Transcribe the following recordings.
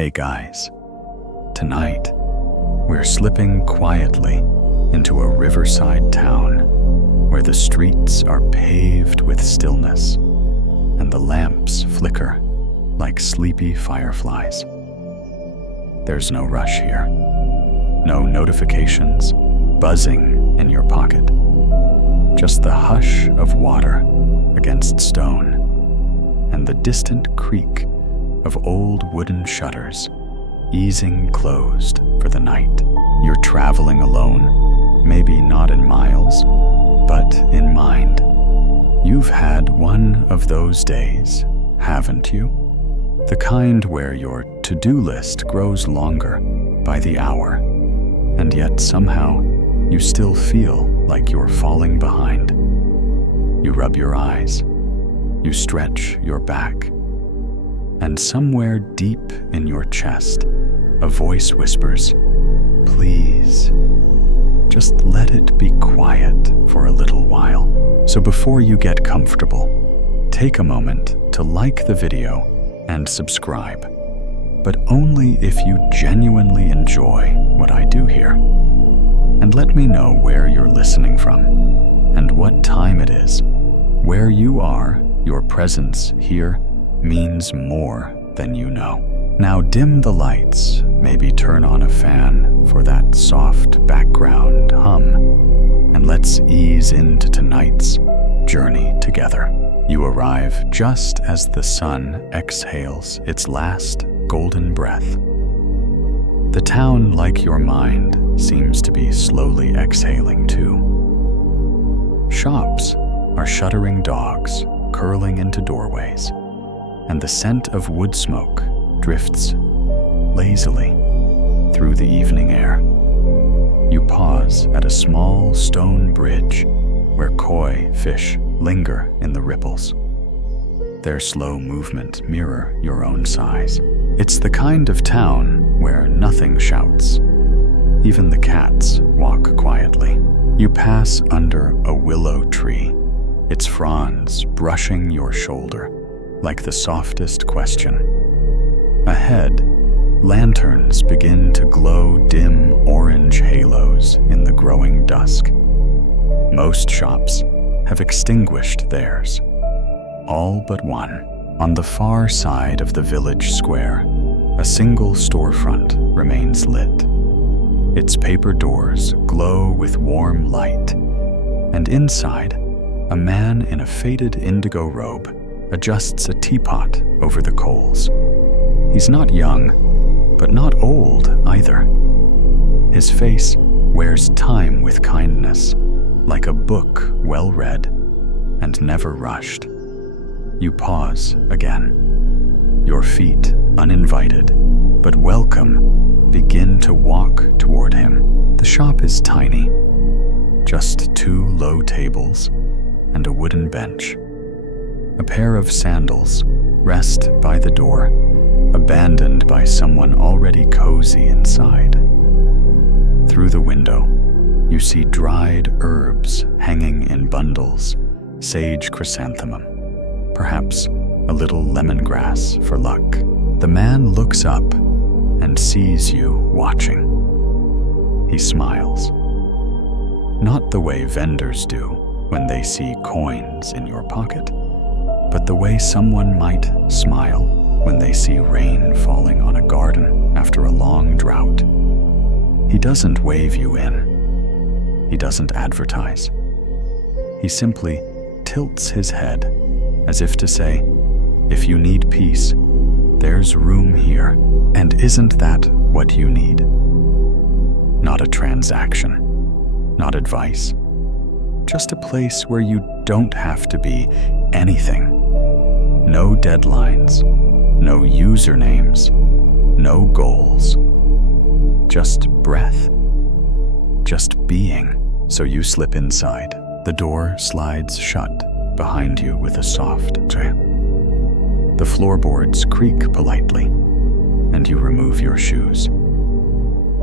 Hey guys, tonight we're slipping quietly into a riverside town where the streets are paved with stillness and the lamps flicker like sleepy fireflies. There's no rush here, no notifications buzzing in your pocket, just the hush of water against stone and the distant creak of old wooden shutters easing closed for the night. You're traveling alone, maybe not in miles, but in mind. You've had one of those days, haven't you? The kind where your to-do list grows longer by the hour, and yet somehow you still feel like you're falling behind. You rub your eyes, you stretch your back, and somewhere deep in your chest, a voice whispers, "Please, just let it be quiet for a little while." So before you get comfortable, take a moment to like the video and subscribe, but only if you genuinely enjoy what I do here. And let me know where you're listening from and what time it is. Where you are, your presence here means more than you know. Now dim the lights, maybe turn on a fan for that soft background hum, and let's ease into tonight's journey together. You arrive just as the sun exhales its last golden breath. The town, like your mind, seems to be slowly exhaling too. Shops are shuttering dogs curling into doorways, and the scent of wood smoke drifts lazily through the evening air. You pause at a small stone bridge where koi fish linger in the ripples. Their slow movement mirror your own size. It's the kind of town where nothing shouts. Even the cats walk quietly. You pass under a willow tree, its fronds brushing your shoulder like the softest question. Ahead, lanterns begin to glow dim orange halos in the growing dusk. Most shops have extinguished theirs, all but one. On the far side of the village square, a single storefront remains lit. Its paper doors glow with warm light, and inside, a man in a faded indigo robe adjusts a teapot over the coals. He's not young, but not old either. His face wears time with kindness, like a book well read and never rushed. You pause again. Your feet, uninvited but welcome, begin to walk toward him. The shop is tiny, just 2 low tables and a wooden bench. A pair of sandals rest by the door, abandoned by someone already cozy inside. Through the window, you see dried herbs hanging in bundles, sage chrysanthemum, perhaps a little lemongrass for luck. The man looks up and sees you watching. He smiles. Not the way vendors do when they see coins in your pocket, but the way someone might smile when they see rain falling on a garden after a long drought. He doesn't wave you in. He doesn't advertise. He simply tilts his head as if to say, "If you need peace, there's room here." And isn't that what you need? Not a transaction, not advice, just a place where you don't have to be anything. No deadlines, no usernames, no goals. Just breath, just being. So you slip inside. The door slides shut behind you with a soft tap. The floorboards creak politely, and you remove your shoes.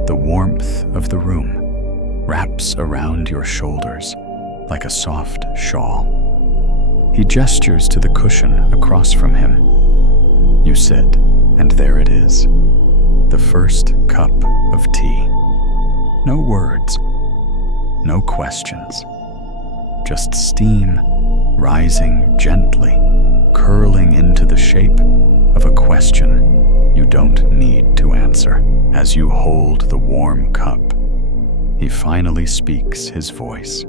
The warmth of the room wraps around your shoulders like a soft shawl. He gestures to the cushion across from him. You sit, and there it is, first cup of tea. No words, no questions, just steam rising gently, curling into the shape of a question you don't need to answer. As you hold the warm cup, he finally speaks his voice,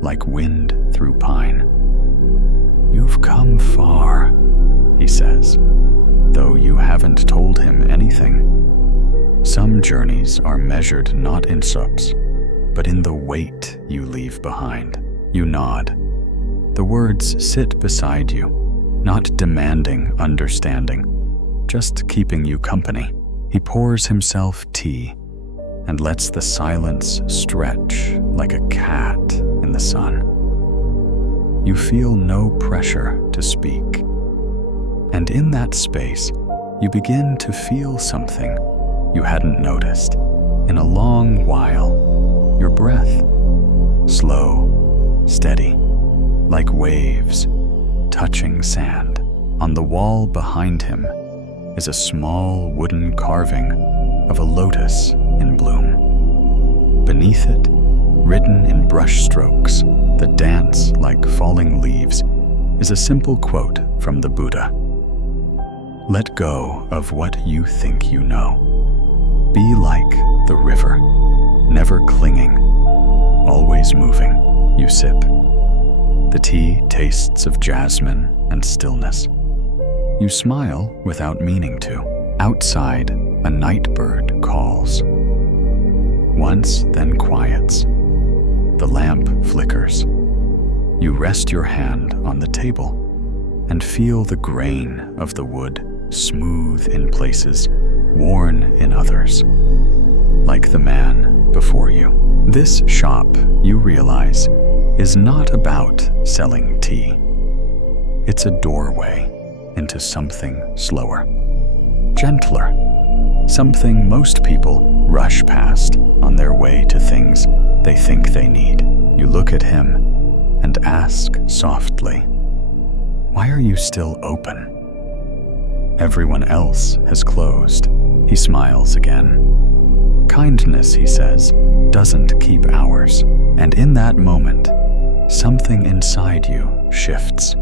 like wind through pine. "You've come far," he says, though you haven't told him anything. Some journeys are measured not in steps, but in the weight you leave behind. You nod. The words sit beside you, not demanding understanding, just keeping you company. He pours himself tea and lets the silence stretch like a cat in the sun. You feel no pressure to speak. And in that space, you begin to feel something you hadn't noticed in a long while. Your breath, slow, steady, like waves touching sand. On the wall behind him is a small wooden carving of a lotus in bloom. Beneath it, written in brush strokes that dance like falling leaves, is a simple quote from the Buddha. "Let go of what you think you know. Be like the river, never clinging, always moving." You sip. The tea tastes of jasmine and stillness. You smile without meaning to. Outside, a night bird calls. Once, then quiets. The lamp flickers. You rest your hand on the table and feel the grain of the wood, smooth in places, worn in others, like the man before you. This shop, you realize, is not about selling tea. It's a doorway into something slower, gentler, something most people rush past on their way to things they think they need. You look at him and ask softly, "Why are you still open?" Everyone else has closed. He smiles again. "Kindness," he says, "doesn't keep hours." And in that moment, something inside you shifts.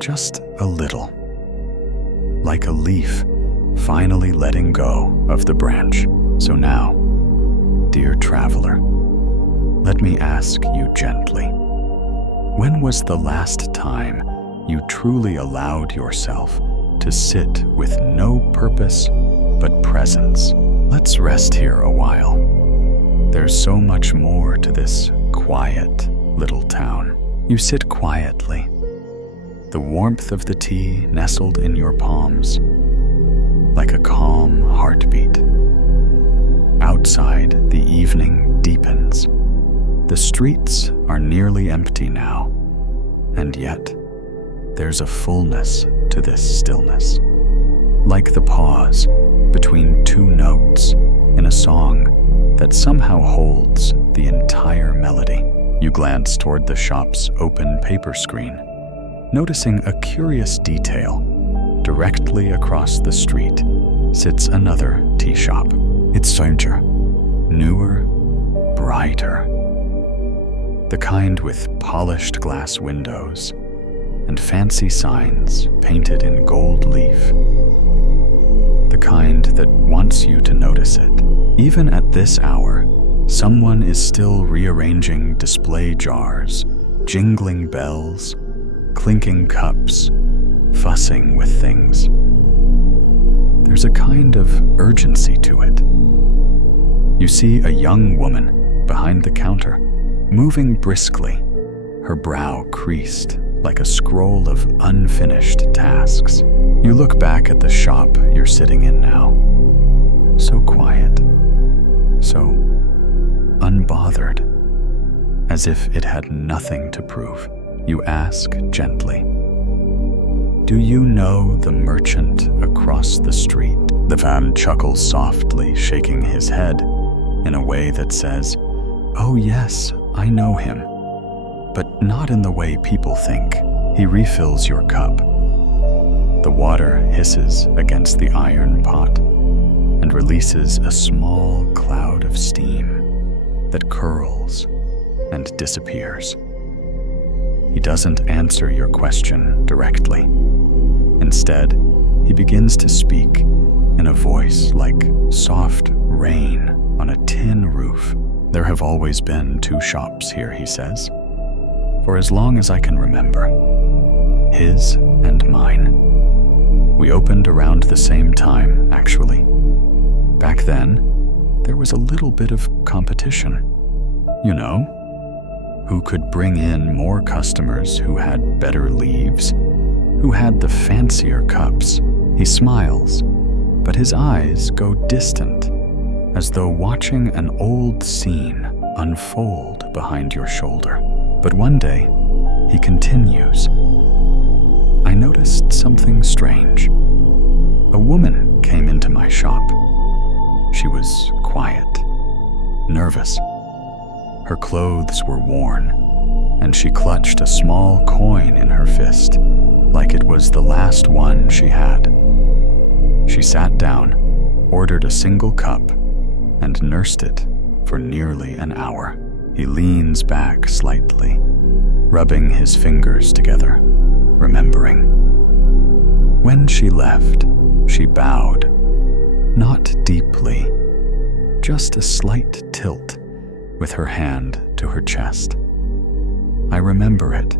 Just a little. Like a leaf finally letting go of the branch. So now, dear traveler, let me ask you gently, when was the last time you truly allowed yourself to sit with no purpose but presence? Let's rest here a while. There's so much more to this quiet little town. You sit quietly, the warmth of the tea nestled in your palms, like a calm heartbeat. Outside, the evening deepens. The streets are nearly empty now, and yet there's a fullness to this stillness, like the pause between two notes in a song that somehow holds the entire melody. You glance toward the shop's open paper screen, noticing a curious detail. Directly across the street sits another tea shop. It's stranger, newer, brighter. The kind with polished glass windows and fancy signs painted in gold leaf. The kind that wants you to notice it. Even at this hour, someone is still rearranging display jars, jingling bells, clinking cups, fussing with things. There's a kind of urgency to it. You see a young woman behind the counter, moving briskly, her brow creased like a scroll of unfinished tasks. You look back at the shop you're sitting in now. So quiet, so unbothered, as if it had nothing to prove. You ask gently, "Do you know the merchant across the street?" The man chuckles softly, shaking his head in a way that says, "Oh yes, I know him, but not in the way people think." He refills your cup. The water hisses against the iron pot, and and releases a small cloud of steam that curls and disappears. He doesn't answer your question directly. Instead, he begins to speak in a voice like soft rain on a tin roof. There have always been 2 shops here, he says, for as long as I can remember. His and mine. We opened around the same time, actually. Back then, there was a little bit of competition. You know, who could bring in more customers who had better leaves, who had the fancier cups. He smiles, but his eyes go distant, as though watching an old scene unfold behind your shoulder. But one day, he continues. I noticed something strange. A woman came into my shop. She was quiet, nervous. Her clothes were worn, and she clutched a small coin in her fist, like it was the last one she had. She sat down, ordered a single cup, and nursed it for nearly an hour. He leans back slightly, rubbing his fingers together, remembering. When she left, she bowed, not deeply, just a slight tilt with her hand to her chest. I remember it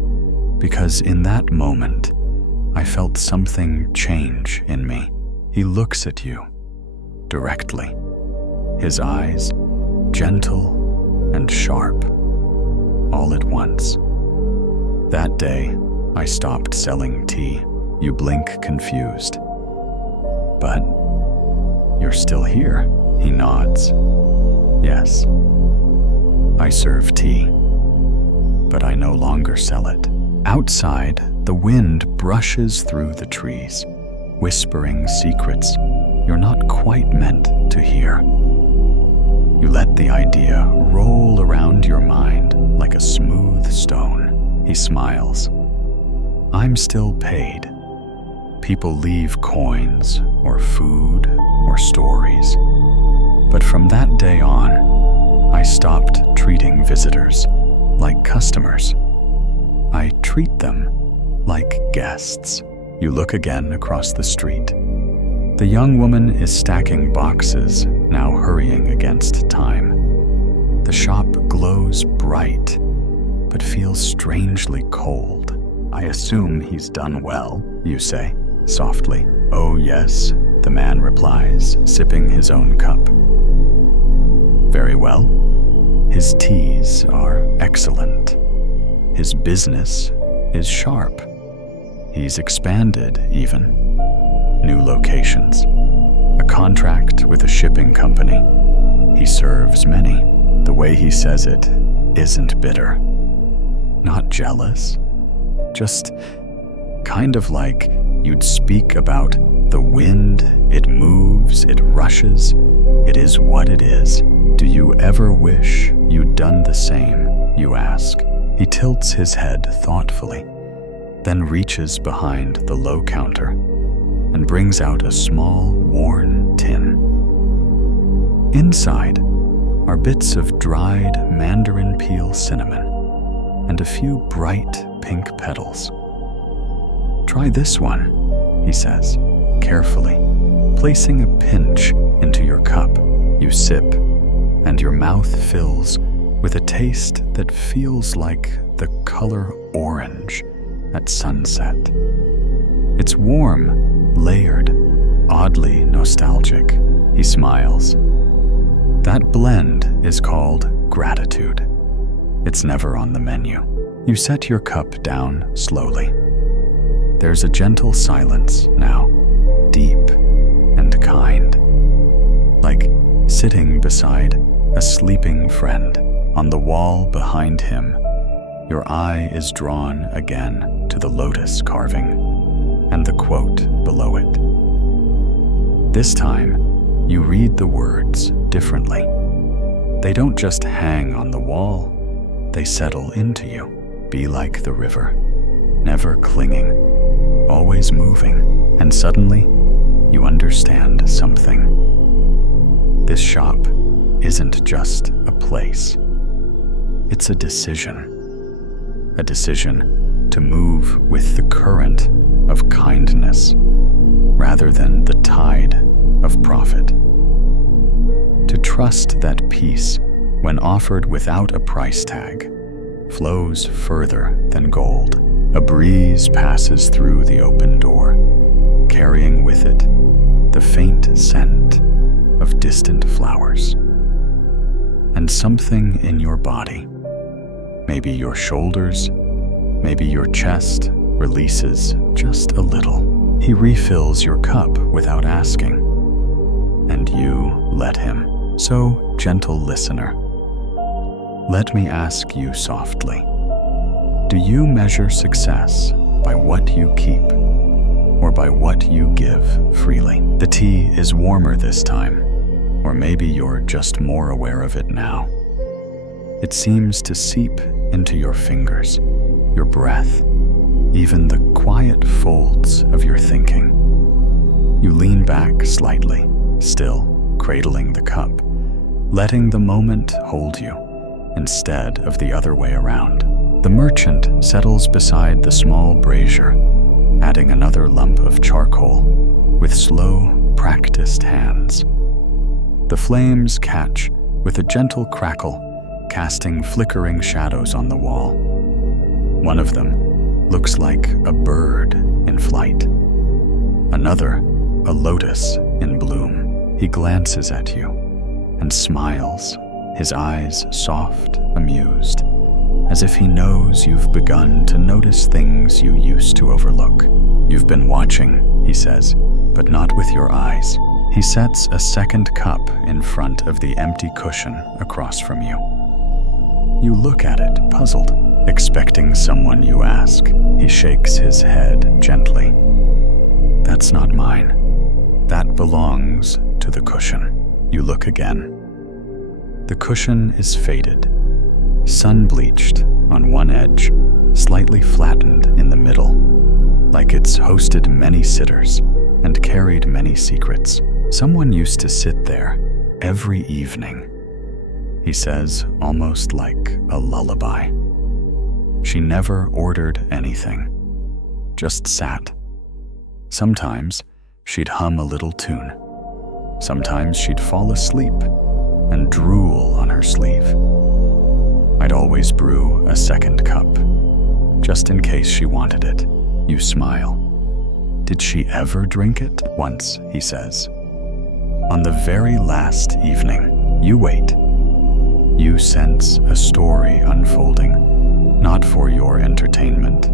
because in that moment, I felt something change in me. He looks at you directly, his eyes gentle and sharp, all at once. That day, I stopped selling tea. You blink confused. But you're still here, he nods. Yes, I serve tea, but I no longer sell it. Outside, the wind brushes through the trees, whispering secrets you're not quite meant to hear. You let the idea roll around your mind like a smooth stone. He smiles. I'm still paid. People leave coins or food or stories. But from that day on, I stopped treating visitors like customers. I treat them like guests. You look again across the street. The young woman is stacking boxes, now hurrying against time. The shop glows bright, but feels strangely cold. I assume he's done well, you say, softly. Oh yes, the man replies, sipping his own cup. Very well. His teas are excellent. His business is sharp. He's expanded, even. New locations. A contract with a shipping company. He serves many. The way he says it isn't bitter. Not jealous. Just kind of like you'd speak about the wind. It moves, it rushes. It is what it is. Do you ever wish you'd done the same? You ask. He tilts his head thoughtfully, then reaches behind the low counter and brings out a small, worn tin. Inside are bits of dried mandarin peel cinnamon and a few bright pink petals. Try this one, he says, carefully, placing a pinch into your cup. You sip, and your mouth fills with a taste that feels like the color orange at sunset. It's warm, layered, oddly nostalgic. He smiles. That blend is called gratitude. It's never on the menu. You set your cup down slowly. There's a gentle silence now, deep and kind, like sitting beside a sleeping friend. On the wall behind him, your eye is drawn again to the lotus carving and the quote below it. This time, you read the words differently. They don't just hang on the wall, they settle into you. Be like the river, never clinging, always moving, and suddenly you understand something. This shop isn't just a place. It's a decision. A decision to move with the current of kindness rather than the tide of profit. To trust that peace, when offered without a price tag, flows further than gold. A breeze passes through the open door, carrying with it the faint scent of distant flowers. And something in your body, maybe your shoulders, maybe your chest, releases just a little. He refills your cup without asking, and you let him. So, gentle listener, let me ask you softly, do you measure success by what you keep or by what you give freely? The tea is warmer this time, or maybe you're just more aware of it now. It seems to seep into your fingers, your breath, even the quiet folds of your thinking. You lean back slightly, still cradling the cup, letting the moment hold you instead of the other way around. The merchant settles beside the small brazier, adding another lump of charcoal with slow, practiced hands. The flames catch with a gentle crackle, casting flickering shadows on the wall. One of them looks like a bird in flight. Another, a lotus in bloom. He glances at you and smiles, his eyes soft, amused, as if he knows you've begun to notice things you used to overlook. You've been watching, he says, but not with your eyes. He sets a second cup in front of the empty cushion across from you. You look at it, puzzled, expecting someone you ask. He shakes his head gently. That's not mine. That belongs to the cushion. You look again. The cushion is faded, sun-bleached on one edge, slightly flattened in the middle, like it's hosted many sitters and carried many secrets. Someone used to sit there every evening, he says, almost like a lullaby. She never ordered anything, just sat. Sometimes she'd hum a little tune. Sometimes she'd fall asleep and drool on her sleeve. I'd always brew a second cup, just in case she wanted it. You smile. Did she ever drink it? Once, he says. On the very last evening, you wait. You sense a story unfolding, not for your entertainment,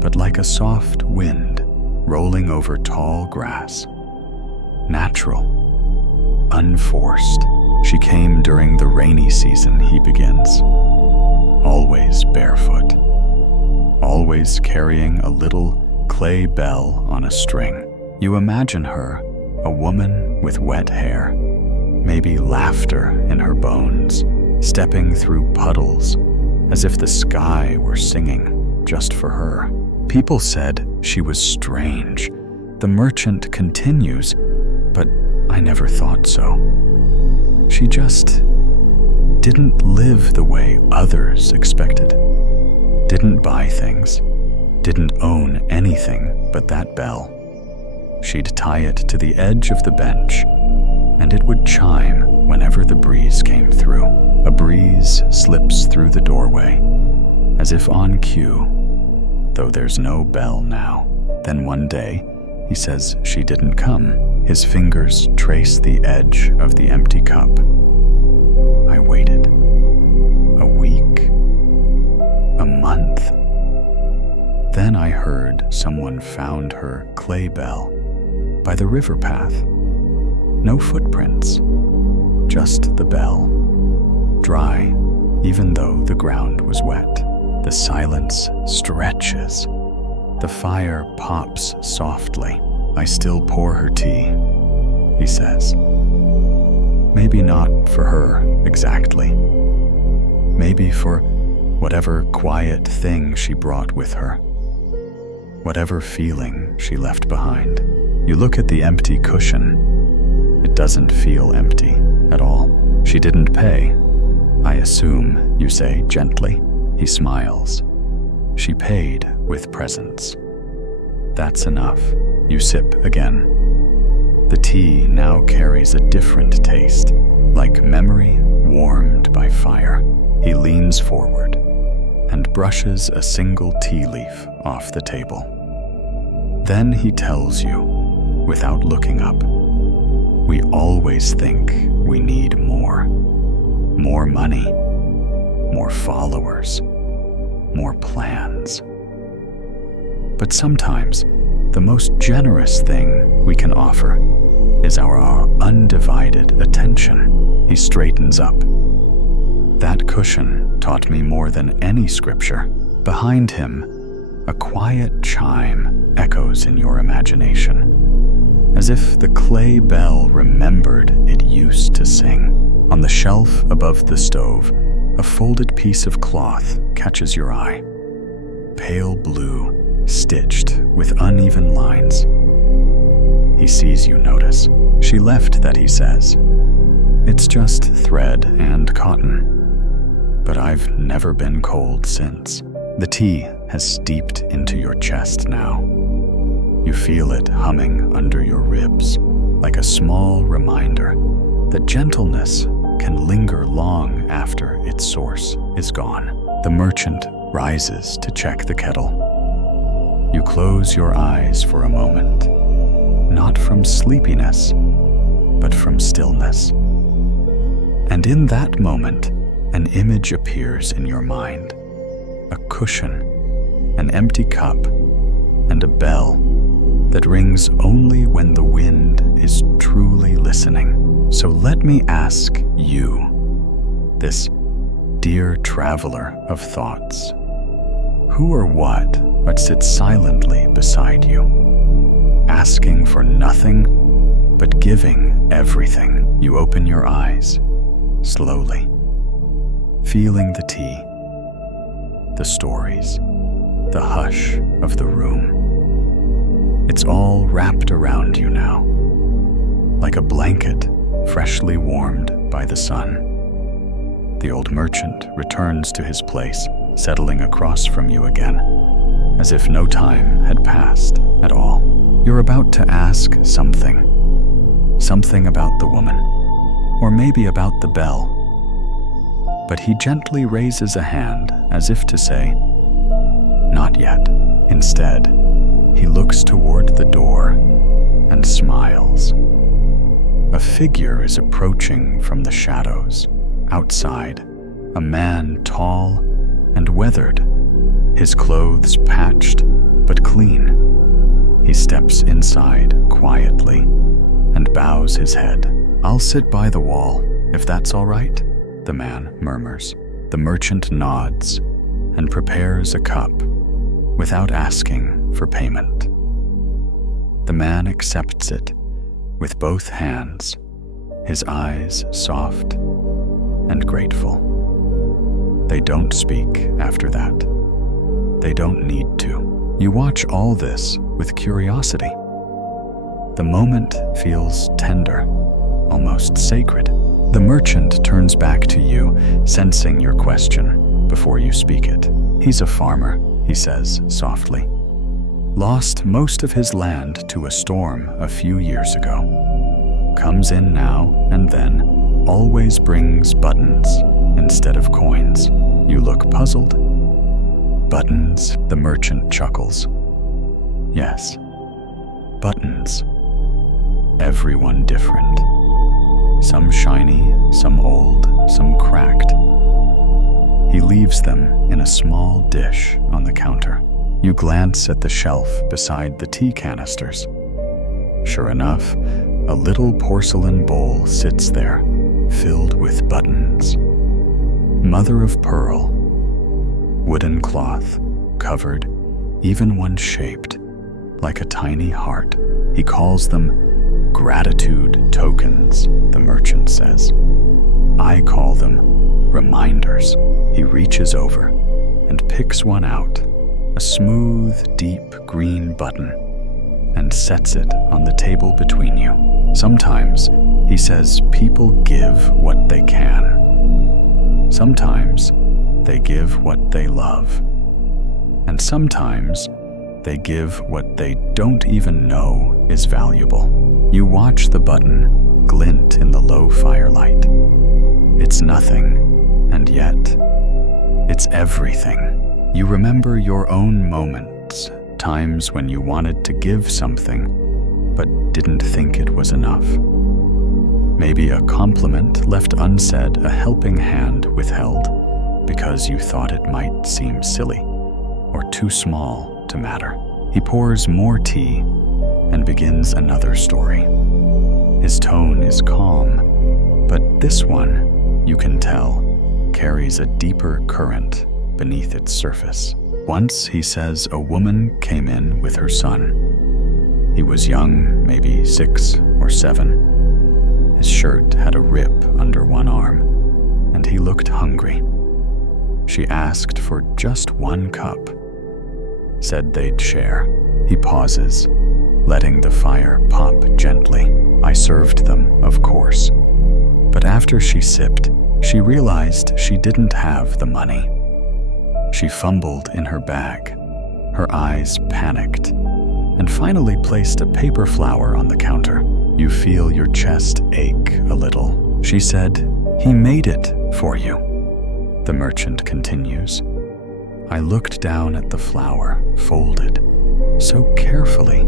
but like a soft wind rolling over tall grass. Natural, unforced. She came during the rainy season, he begins. Always barefoot, always carrying a little clay bell on a string. You imagine her, a woman with wet hair, maybe laughter in her bones, stepping through puddles as if the sky were singing just for her. People said she was strange. The merchant continues, but I never thought so. She just didn't live the way others expected. Didn't buy things. Didn't own anything but that bell. She'd tie it to the edge of the bench, and it would chime whenever the breeze came through. A breeze slips through the doorway, as if on cue, though there's no bell now. Then one day, he says she didn't come. His fingers trace the edge of the empty cup. I waited. A week. A month. Then I heard someone found her clay bell by the river path. No footprints, just the bell. Dry, even though the ground was wet. The silence stretches. The fire pops softly. I still pour her tea, he says. Maybe not for her exactly. Maybe for whatever quiet thing she brought with her. Whatever feeling she left behind. You look at the empty cushion. It doesn't feel empty. at all. She didn't pay. I assume, you say gently. He smiles. She paid with presence. That's enough. You sip again. The tea now carries a different taste, like memory warmed by fire. He leans forward and brushes a single tea leaf off the table. Then he tells you, without looking up, we always think we need more. More money, more followers, more plans. But sometimes, the most generous thing we can offer is our undivided attention. He straightens up. That cushion taught me more than any scripture. Behind him, a quiet chime echoes in your imagination, as if the clay bell remembered it used to sing. On the shelf above the stove, a folded piece of cloth catches your eye. Pale blue, stitched with uneven lines. He sees you notice. She left that, he says. It's just thread and cotton. But I've never been cold since. The tea has steeped into your chest now. You feel it humming under your ribs, like a small reminder that gentleness can linger long after its source is gone. The merchant rises to check the kettle. You close your eyes for a moment, not from sleepiness, but from stillness. And in that moment, an image appears in your mind. A cushion, an empty cup, and a bell that rings only when the wind is truly listening. So let me ask you, this dear traveler of thoughts, who or what but sits silently beside you, asking for nothing but giving everything? You open your eyes, slowly, feeling the tea, the stories, the hush of the room. It's all wrapped around you now, like a blanket freshly warmed by the sun. The old merchant returns to his place, settling across from you again, as if no time had passed at all. You're about to ask something about the woman, or maybe about the bell. But he gently raises a hand as if to say, not yet. Instead, he looks toward the door and smiles. A figure is approaching from the shadows. Outside, a man tall and weathered, his clothes patched but clean. He steps inside quietly and bows his head. I'll sit by the wall, if that's all right, the man murmurs. The merchant nods and prepares a cup without asking for payment. The man accepts it with both hands, his eyes soft and grateful. They don't speak after that. They don't need to. You watch all this with curiosity. The moment feels tender, almost sacred. The merchant turns back to you, sensing your question before you speak it. He's a farmer, he says softly. Lost most of his land to a storm a few years ago. Comes in now and then, always brings buttons instead of coins. You look puzzled. Buttons, the merchant chuckles. Yes, buttons. Everyone different. Some shiny, some old, some cracked. He leaves them in a small dish on the counter. You glance at the shelf beside the tea canisters. Sure enough, a little porcelain bowl sits there, filled with buttons. Mother of pearl, wooden cloth, covered, even one shaped, like a tiny heart. He calls them gratitude tokens, the merchant says. I call them reminders. He reaches over and picks one out, a smooth, deep green button, and sets it on the table between you. Sometimes He says people give what they can. Sometimes they give what they love. And sometimes they give what they don't even know is valuable. You watch the button glint in the low firelight. It's nothing, and yet it's everything. You remember your own moments, times when you wanted to give something, but didn't think it was enough. Maybe a compliment left unsaid, a helping hand withheld, because you thought it might seem silly or too small to matter. He pours more tea and begins another story. His tone is calm, but this one, you can tell, carries a deeper current beneath its surface. Once, he says, a woman came in with her son. He was young, maybe 6 or 7. His shirt had a rip under one arm, and he looked hungry. She asked for just 1 cup, said they'd share. He pauses, letting the fire pop gently. I served them, of course. But after she sipped, she realized she didn't have the money. She fumbled in her bag, her eyes panicked, and finally placed a paper flower on the counter. You feel your chest ache a little. She said, "He made it for you." The merchant continues. I looked down at the flower, folded, so carefully,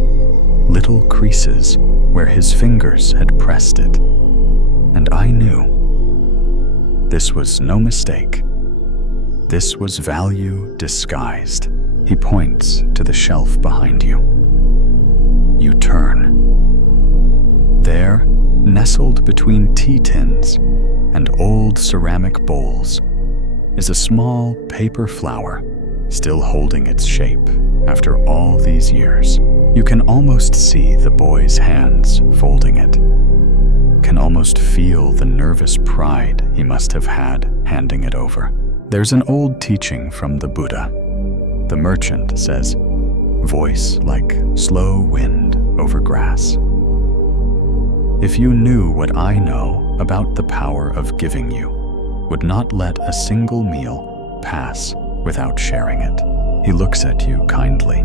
little creases where his fingers had pressed it. And I knew. This was no mistake. This was value disguised. He points to the shelf behind you. You turn. There, nestled between tea tins and old ceramic bowls, is a small paper flower, still holding its shape after all these years. You can almost see the boy's hands folding it. Can almost feel the nervous pride he must have had handing it over. There's an old teaching from the Buddha. The merchant says, voice like slow wind over grass. If you knew what I know about the power of giving, you would not let a single meal pass without sharing it. He looks at you kindly.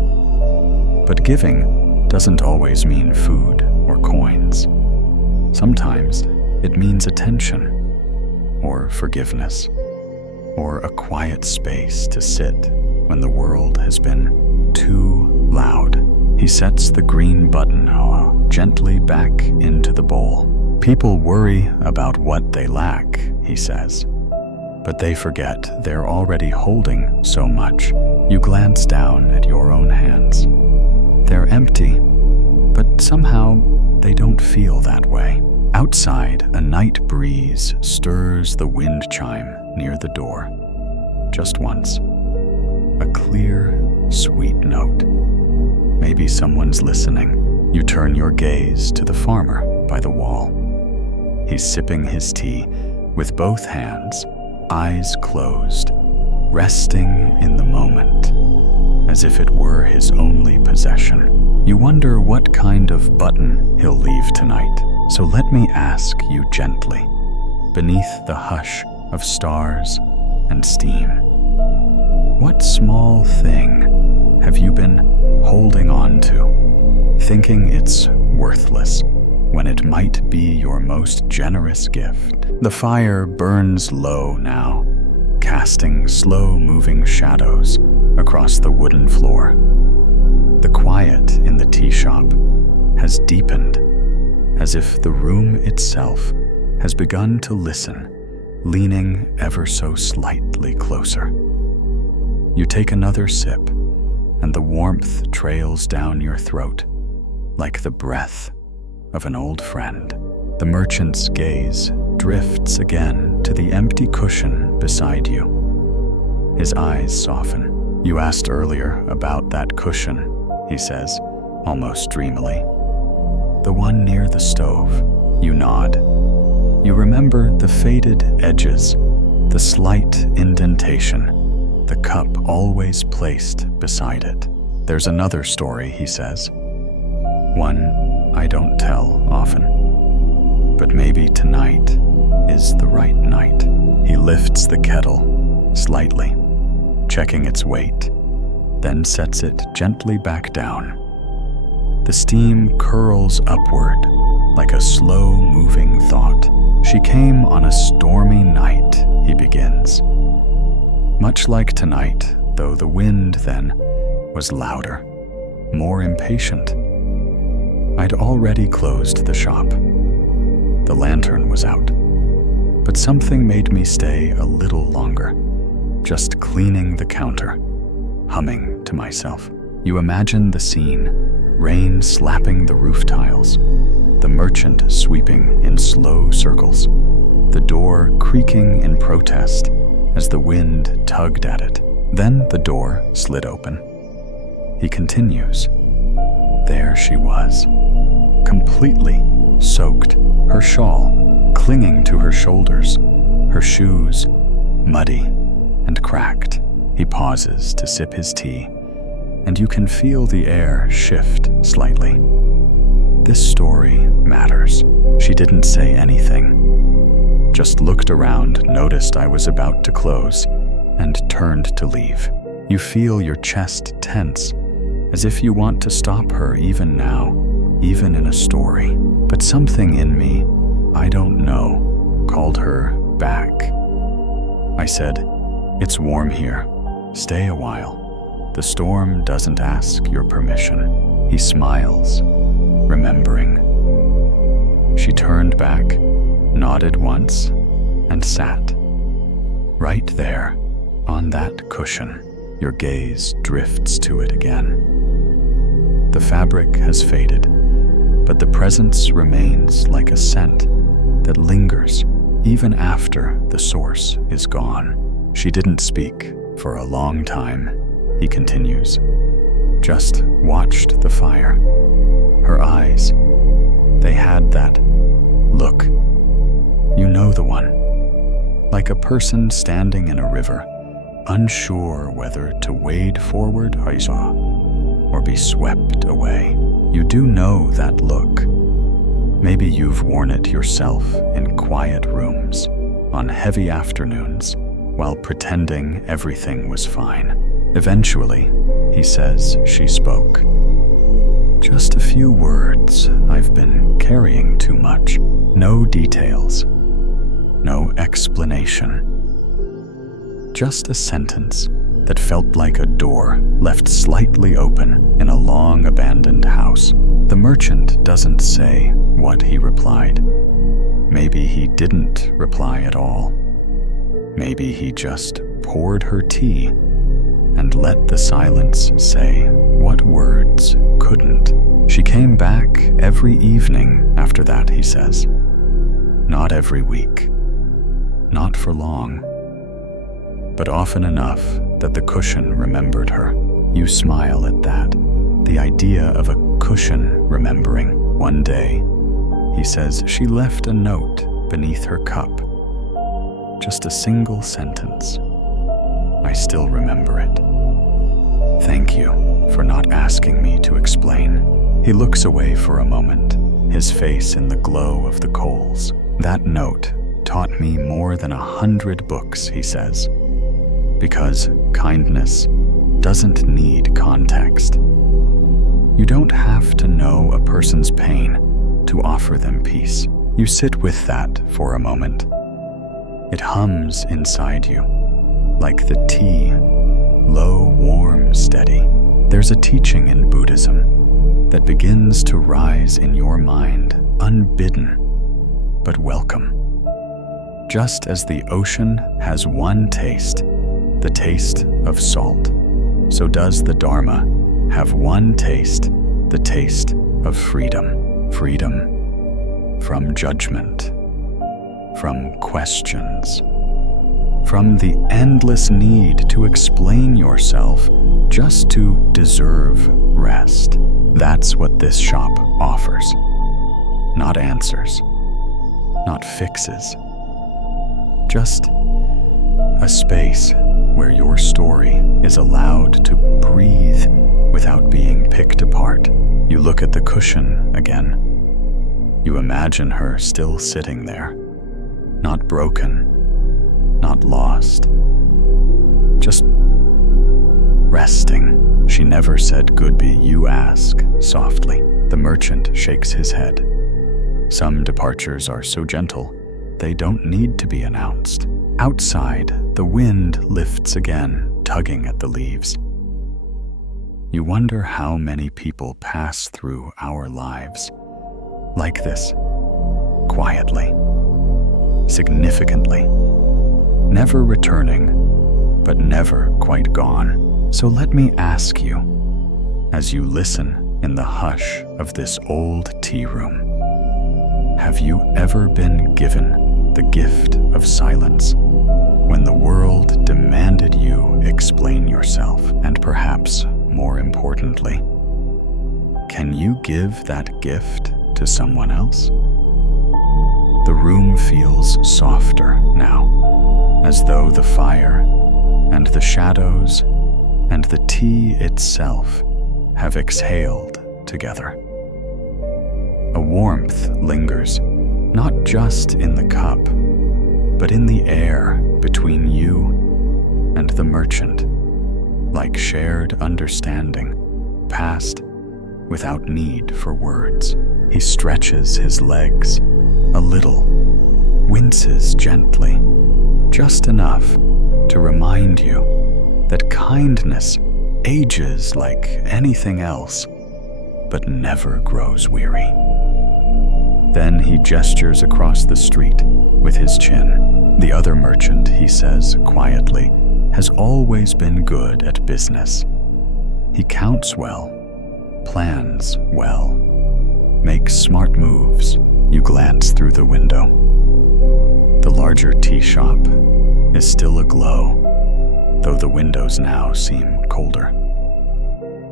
But giving doesn't always mean food or coins. Sometimes it means attention, or forgiveness, or a quiet space to sit when the world has been too loud. He sets the green button gently back into the bowl. People worry about what they lack, he says, but they forget they're already holding so much. You glance down at your own hands. They're empty, but somehow they don't feel that way. Outside, a night breeze stirs the wind chime near the door. Just once. A clear, sweet note. Maybe someone's listening. You turn your gaze to the farmer by the wall. He's sipping his tea with both hands, eyes closed, resting in the moment, as if it were his only possession. You wonder what kind of button he'll leave tonight. So let me ask you gently, beneath the hush of stars and steam, what small thing have you been holding on to, thinking it's worthless when it might be your most generous gift? The fire burns low now, casting slow-moving shadows across the wooden floor. The quiet in the tea shop has deepened, as if the room itself has begun to listen, leaning ever so slightly closer. You take another sip, and the warmth trails down your throat, like the breath of an old friend. The merchant's gaze drifts again to the empty cushion beside you. His eyes soften. You asked earlier about that cushion, he says, almost dreamily. The one near the stove. You nod. You remember the faded edges, the slight indentation, the cup always placed beside it. There's another story, he says. One I don't tell often. but maybe tonight is the right night. He lifts the kettle slightly, checking its weight, then sets it gently back down. The steam curls upward like a slow-moving thought. She came on a stormy night, he begins. Much like tonight, though the wind then was louder, more impatient. I'd already closed the shop. The lantern was out, but something made me stay a little longer, just cleaning the counter, humming to myself. You imagine the scene, rain slapping the roof tiles, the merchant sweeping in slow circles, the door creaking in protest as the wind tugged at it. Then the door slid open. He continues. There she was, completely soaked, her shawl clinging to her shoulders, her shoes muddy and cracked. He pauses to sip his tea, and you can feel the air shift slightly. This story matters. She didn't say anything, just looked around, noticed I was about to close, and turned to leave. You feel your chest tense, as if you want to stop her even now, even in a story. But something in me, I don't know, called her back. I said, "It's warm here. Stay a while. The storm doesn't ask your permission." He smiles, remembering. She turned back, nodded once, and sat. Right there, on that cushion, your gaze drifts to it again. The fabric has faded, but the presence remains like a scent that lingers even after the source is gone. She didn't speak for a long time, he continues, just watched the fire. Her eyes, they had that look. You know the one. Like a person standing in a river, unsure whether to wade forward or be swept away. You do know that look. Maybe you've worn it yourself in quiet rooms, on heavy afternoons, while pretending everything was fine. Eventually, he says she spoke. Just a few words. I've been carrying too much. No details. No explanation. Just a sentence that felt like a door left slightly open in a long abandoned house. The merchant doesn't say what he replied. Maybe he didn't reply at all. Maybe he just poured her tea and let the silence say what words couldn't. She came back every evening after that, he says. Not every week. Not for long. But often enough that the cushion remembered her. You smile at that. The idea of a cushion remembering. One day, he says she left a note beneath her cup. Just a single sentence. I still remember it. Thank you for not asking me to explain. He looks away for a moment, his face in the glow of the coals. That note taught me more than 100 books, he says. Because kindness doesn't need context. You don't have to know a person's pain to offer them peace. You sit with that for a moment. It hums inside you, like the tea, low, warm, steady. There's a teaching in Buddhism that begins to rise in your mind, unbidden, but welcome. Just as the ocean has one taste, the taste of salt, so does the Dharma have one taste, the taste of freedom. Freedom from judgment, from questions, from the endless need to explain yourself just to deserve rest. That's what this shop offers. Not answers, not fixes. Just a space where your story is allowed to breathe without being picked apart. You look at the cushion again. You imagine her still sitting there, not broken, not lost, just resting. She never said goodbye, you ask softly. The merchant shakes his head. Some departures are so gentle, they don't need to be announced. Outside, the wind lifts again, tugging at the leaves. You wonder how many people pass through our lives like this, quietly, significantly, never returning, but never quite gone. So let me ask you, as you listen in the hush of this old tea room, have you ever been given the gift of silence when the world demanded you explain yourself? And perhaps more importantly, can you give that gift to someone else? The room feels softer now, as though the fire and the shadows and the tea itself have exhaled together. A warmth lingers, not just in the cup, but in the air between you and the merchant, like shared understanding, passed without need for words. He stretches his legs a little, winces gently, just enough to remind you that kindness ages like anything else, but never grows weary. Then he gestures across the street with his chin. The other merchant, he says quietly, has always been good at business. He counts well, plans well, makes smart moves. You glance through the window. The larger tea shop is still aglow, though the windows now seem colder.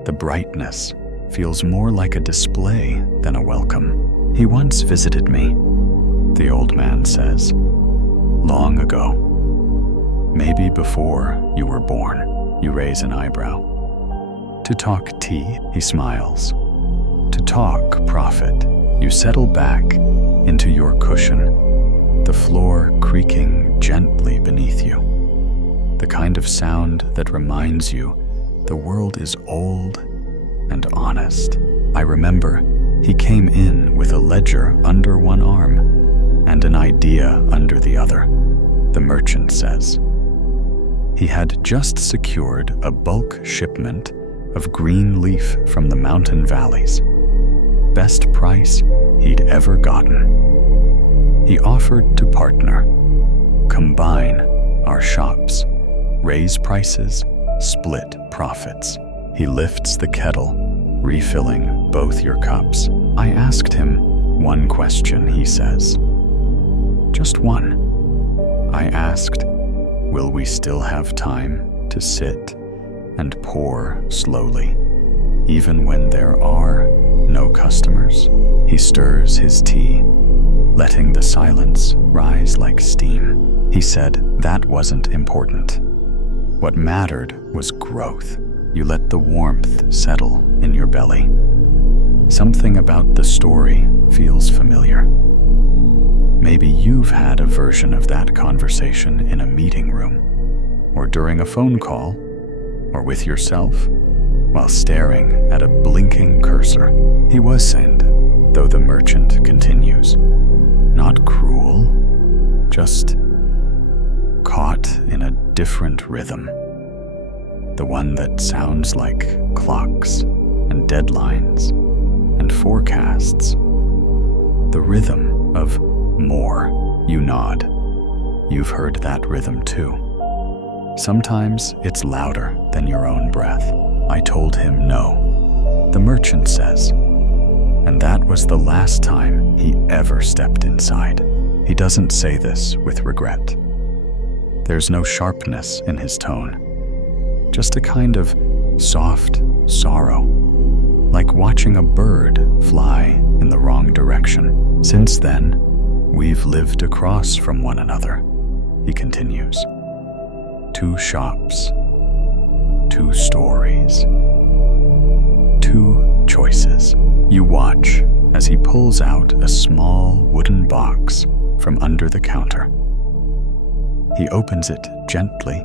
The brightness feels more like a display than a welcome. He once visited me, the old man says, long ago. Maybe before you were born. You raise an eyebrow. To talk tea, he smiles. To talk profit. You settle back into your cushion, the floor creaking gently beneath you. The kind of sound that reminds you the world is old and honest. I remember he came in with a ledger under one arm and an idea under the other, the merchant says. He had just secured a bulk shipment of green leaf from the mountain valleys. Best price he'd ever gotten. He offered to partner, combine our shops, raise prices, split profits. He lifts the kettle, refilling both your cups. I asked him one question, he says. Just one. I asked, will we still have time to sit and pour slowly, even when there are no customers? He stirs his tea, letting the silence rise like steam. He said that wasn't important. What mattered was growth. You let the warmth settle in your belly. Something about the story feels familiar. Maybe you've had a version of that conversation in a meeting room, or during a phone call, or with yourself, while staring at a blinking cursor. He was sent, though the merchant continues. Not cruel, just caught in a different rhythm. The one that sounds like clocks and deadlines and forecasts. The rhythm of more. You nod. You've heard that rhythm too. Sometimes it's louder than your own breath. I told him no, the merchant says. And that was the last time he ever stepped inside. He doesn't say this with regret. There's no sharpness in his tone, just a kind of soft sorrow, like watching a bird fly in the wrong direction. Since then, we've lived across from one another, he continues. 2 shops, 2 stories, 2 choices. You watch as he pulls out a small wooden box from under the counter. He opens it gently,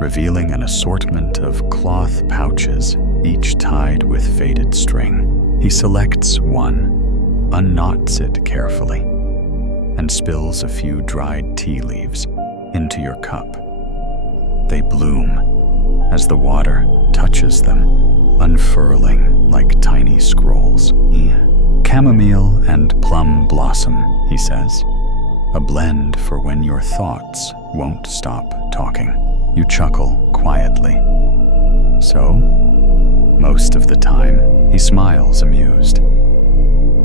revealing an assortment of cloth pouches, each tied with faded string. He selects one, unknots it carefully, and spills a few dried tea leaves into your cup. They bloom as the water touches them, unfurling like tiny scrolls. Chamomile and plum blossom, he says, a blend for when your thoughts won't stop talking. You chuckle quietly. So, most of the time, he smiles amused.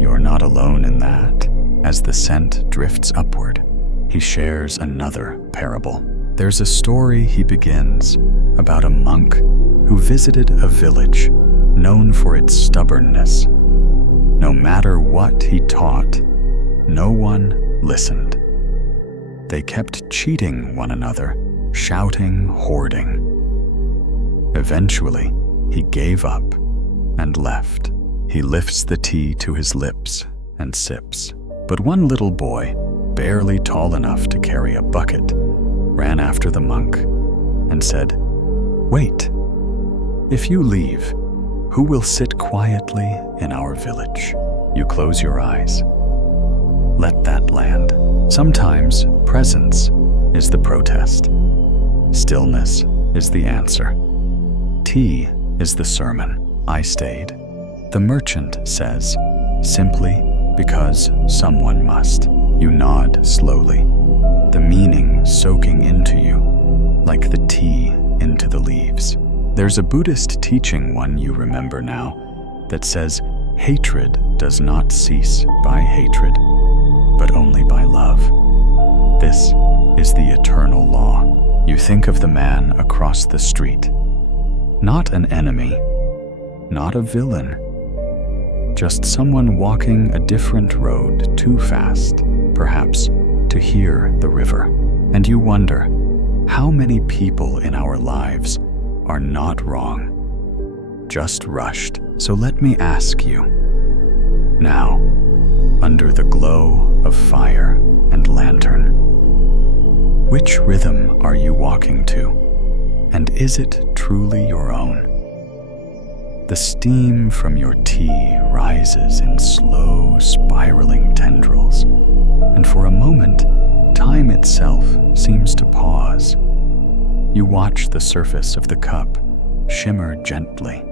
You're not alone in that. As the scent drifts upward, he shares another parable. There's a story he begins about a monk who visited a village known for its stubbornness. No matter what he taught, no one listened. They kept cheating one another, shouting, hoarding. Eventually, he gave up and left. He lifts the tea to his lips and sips. But one little boy, barely tall enough to carry a bucket, ran after the monk and said, "Wait, if you leave, who will sit quietly in our village?" You close your eyes. Let that land. Sometimes presence is the protest. Stillness is the answer. Tea is the sermon. I stayed. The merchant says, simply because someone must. You nod slowly, the meaning soaking into you, like the tea into the leaves. There's a Buddhist teaching one you remember now that says, hatred does not cease by hatred, but only by love. This is the eternal law. You think of the man across the street. Not an enemy, not a villain, just someone walking a different road too fast, perhaps, to hear the river. And you wonder, how many people in our lives are not wrong, just rushed? So let me ask you, now, under the glow of fire and lantern, which rhythm are you walking to? And is it truly your own? The steam from your tea rises in slow, spiraling tendrils, and for a moment, time itself seems to pause. You watch the surface of the cup shimmer gently,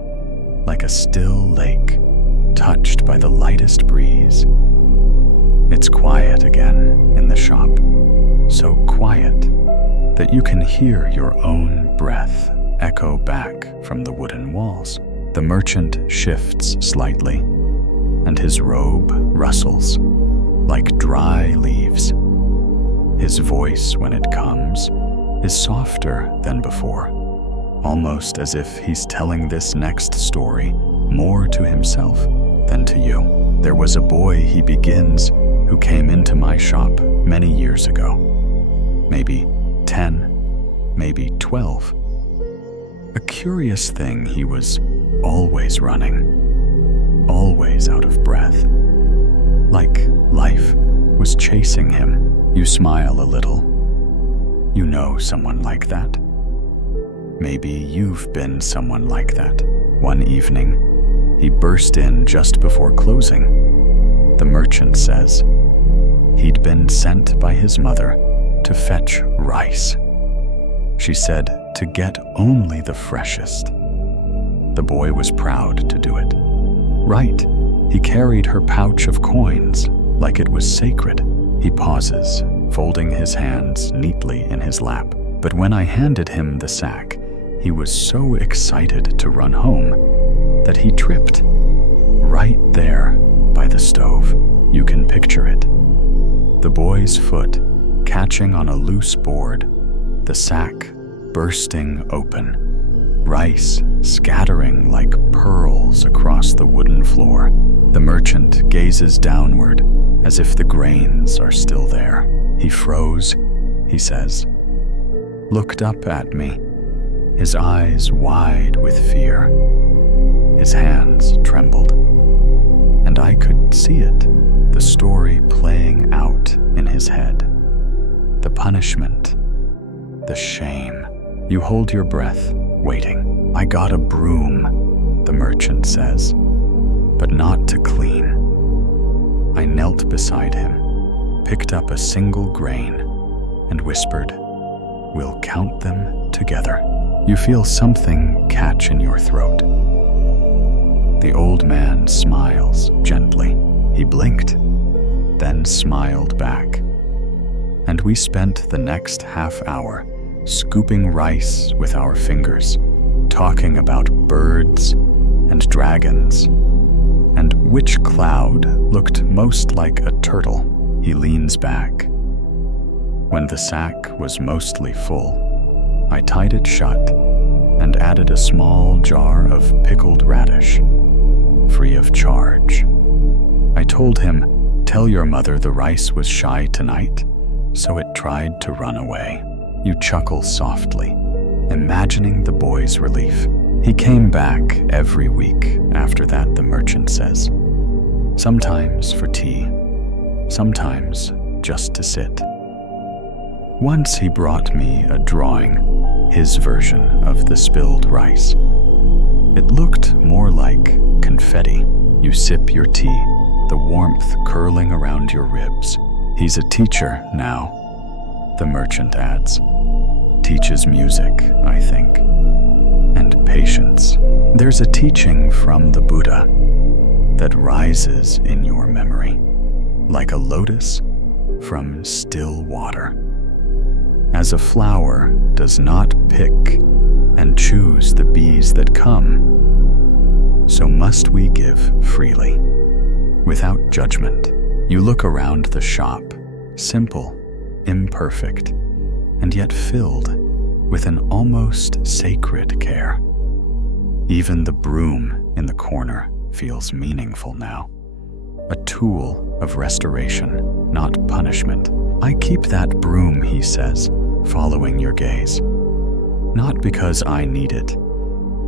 like a still lake touched by the lightest breeze. It's quiet again in the shop, so quiet that you can hear your own breath echo back from the wooden walls. The merchant shifts slightly, and his robe rustles like dry leaves. His voice, when it comes, is softer than before, almost as if he's telling this next story more to himself than to you. There was a boy, he begins, who came into my shop many years ago. Maybe 10, maybe 12. A curious thing, he was always running, always out of breath, like life was chasing him. You smile a little. You know someone like that. Maybe you've been someone like that. One evening, he burst in just before closing. The merchant says he'd been sent by his mother to fetch rice. She said to get only the freshest. The boy was proud to do it. Right, he carried her pouch of coins like it was sacred. He pauses, folding his hands neatly in his lap. But when I handed him the sack, he was so excited to run home that he tripped. Right there by the stove, you can picture it. The boy's foot catching on a loose board, the sack bursting open, rice scattering like pearls across the wooden floor. The merchant gazes downward as if the grains are still there. He froze, he says, looked up at me, his eyes wide with fear. His hands trembled, and I could see it, the story playing out in his head. The punishment, the shame. You hold your breath, waiting. I got a broom, the merchant says, but not to clean. I knelt beside him, picked up a single grain, and whispered, "We'll count them together." You feel something catch in your throat. The old man smiles gently. He blinked, then smiled back. And we spent the next half hour scooping rice with our fingers, talking about birds and dragons, and which cloud looked most like a turtle. He leans back. When the sack was mostly full, I tied it shut and added a small jar of pickled radish, free of charge. I told him, "Tell your mother the rice was shy tonight, so it tried to run away." You chuckle softly, imagining the boy's relief. He came back every week after that, the merchant says. Sometimes for tea, sometimes just to sit. Once he brought me a drawing, his version of the spilled rice. It looked more like confetti. You sip your tea, the warmth curling around your ribs. He's a teacher now, the merchant adds. Teaches music, I think, and patience. There's a teaching from the Buddha that rises in your memory, like a lotus from still water. As a flower does not pick and choose the bees that come, so must we give freely, without judgment. You look around the shop, simple, imperfect, and yet filled with an almost sacred care. Even the broom in the corner feels meaningful now, a tool of restoration, not punishment. I keep that broom, he says, following your gaze. Not because I need it,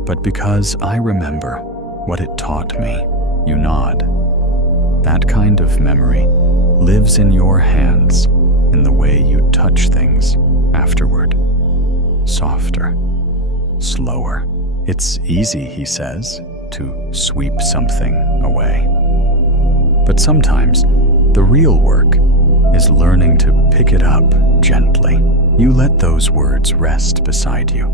but because I remember what it taught me. You nod. That kind of memory lives in your hands in the way you touch things afterward. Softer, slower. It's easy, he says, to sweep something away. But sometimes the real work is learning to pick it up gently. You let those words rest beside you,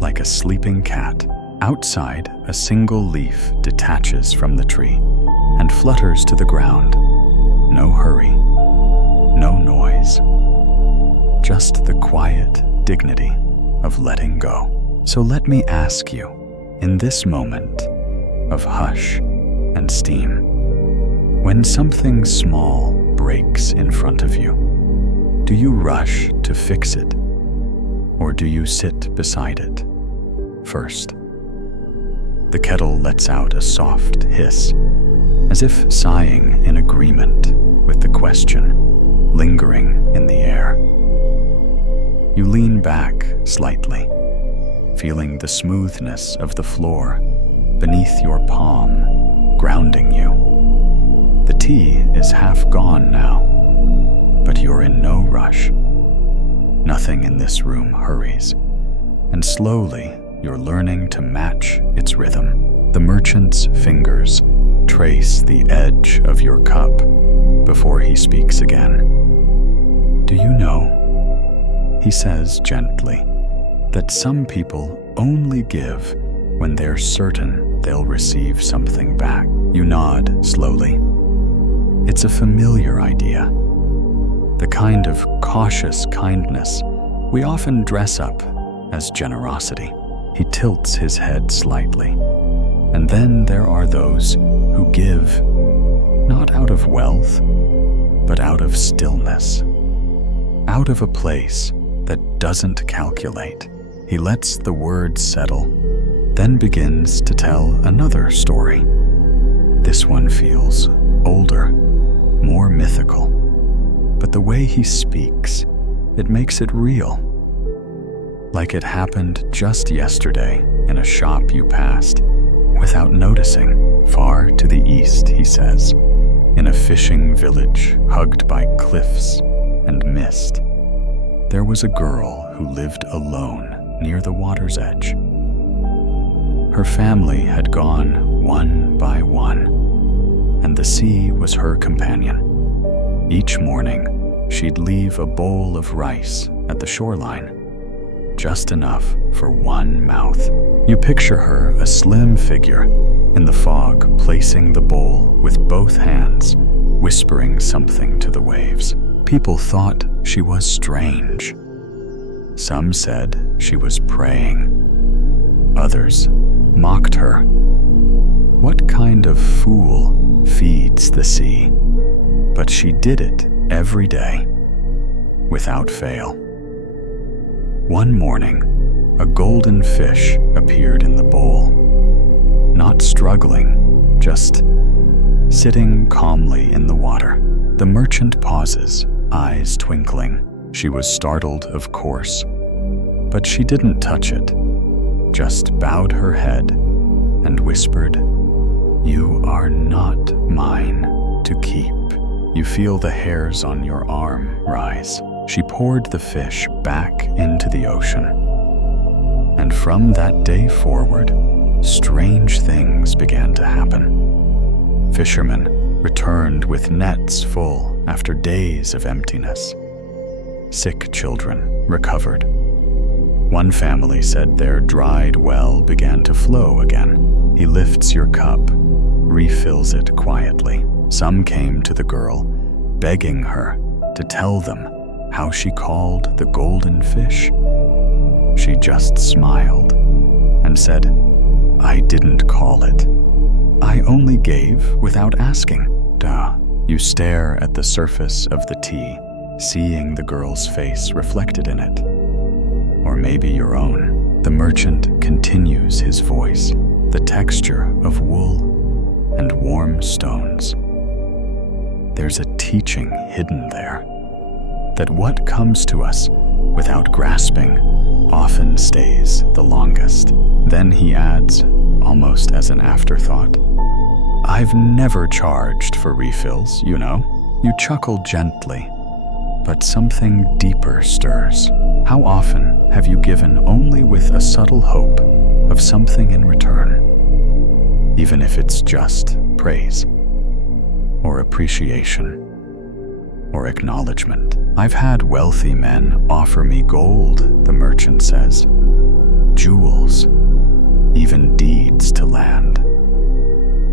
like a sleeping cat. Outside, a single leaf detaches from the tree and flutters to the ground. No hurry, no noise, just the quiet dignity of letting go. So let me ask you, in this moment of hush and steam, when something small breaks in front of you, do you rush to fix it, or do you sit beside it first? The kettle lets out a soft hiss, as if sighing in agreement with the question lingering in the air. You lean back slightly, feeling the smoothness of the floor beneath your palm, grounding you. The tea is half gone now, but you're in no rush. Nothing in this room hurries, and slowly you're learning to match its rhythm. The merchant's fingers trace the edge of your cup before he speaks again. Do you know, he says gently, that some people only give when they're certain they'll receive something back? You nod slowly. It's a familiar idea, the kind of cautious kindness we often dress up as generosity. He tilts his head slightly. And then there are those who give, not out of wealth, but out of stillness, out of a place that doesn't calculate. He lets the words settle, then begins to tell another story. This one feels older, more mythical, but the way he speaks, it makes it real. Like it happened just yesterday in a shop you passed without noticing. Far to the east, he says, in a fishing village hugged by cliffs and mist, there was a girl who lived alone near the water's edge. Her family had gone one by one, and the sea was her companion. Each morning, she'd leave a bowl of rice at the shoreline, just enough for one mouth. You picture her, a slim figure, in the fog, placing the bowl with both hands, whispering something to the waves. People thought she was strange. Some said she was praying. Others mocked her. What kind of fool feeds the sea? But she did it every day, without fail. One morning, a golden fish appeared in the bowl, not struggling, just sitting calmly in the water. The merchant pauses, eyes twinkling. She was startled, of course, but she didn't touch it, just bowed her head and whispered, "You are not mine to keep." You feel the hairs on your arm rise. She poured the fish back into the ocean. And from that day forward, strange things began to happen. Fishermen returned with nets full after days of emptiness. Sick children recovered. One family said their dried well began to flow again. He lifts your cup, refills it quietly. Some came to the girl, begging her to tell them how she called the golden fish. She just smiled and said, "I didn't call it. I only gave without asking." Duh. You stare at the surface of the tea, seeing the girl's face reflected in it. Or maybe your own. The merchant continues his voice, the texture of wool and warm stones. There's a teaching hidden there, that what comes to us without grasping often stays the longest. Then he adds, almost as an afterthought, "I've never charged for refills, you know." You chuckle gently, but something deeper stirs. How often have you given only with a subtle hope of something in return, even if it's just praise, or appreciation, or acknowledgement? I've had wealthy men offer me gold, the merchant says, jewels, even deeds to land.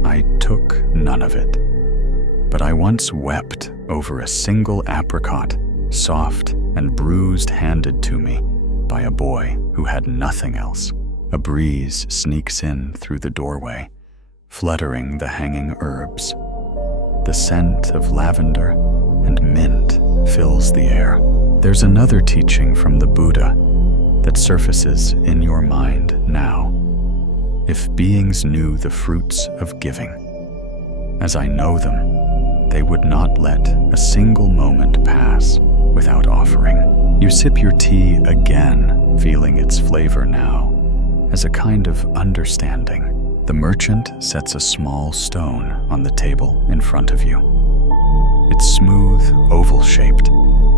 I took none of it, but I once wept over a single apricot, soft and bruised, handed to me by a boy who had nothing else. A breeze sneaks in through the doorway, fluttering the hanging herbs. The scent of lavender and mint fills the air. There's another teaching from the Buddha that surfaces in your mind now. If beings knew the fruits of giving, as I know them, they would not let a single moment pass without offering. You sip your tea again, feeling its flavor now as a kind of understanding. The merchant sets a small stone on the table in front of you. It's smooth, oval-shaped,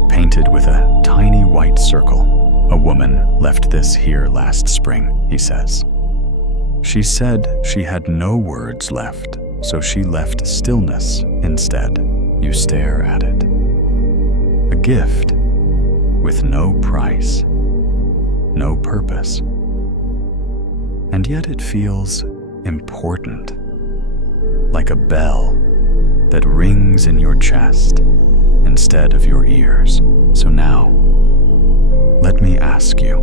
painted with a tiny white circle. "A woman left this here last spring," he says. "She said she had no words left, so she left stillness instead." You stare at it. A gift with no price, no purpose. And yet it feels important, like a bell that rings in your chest instead of your ears. So now, let me ask you,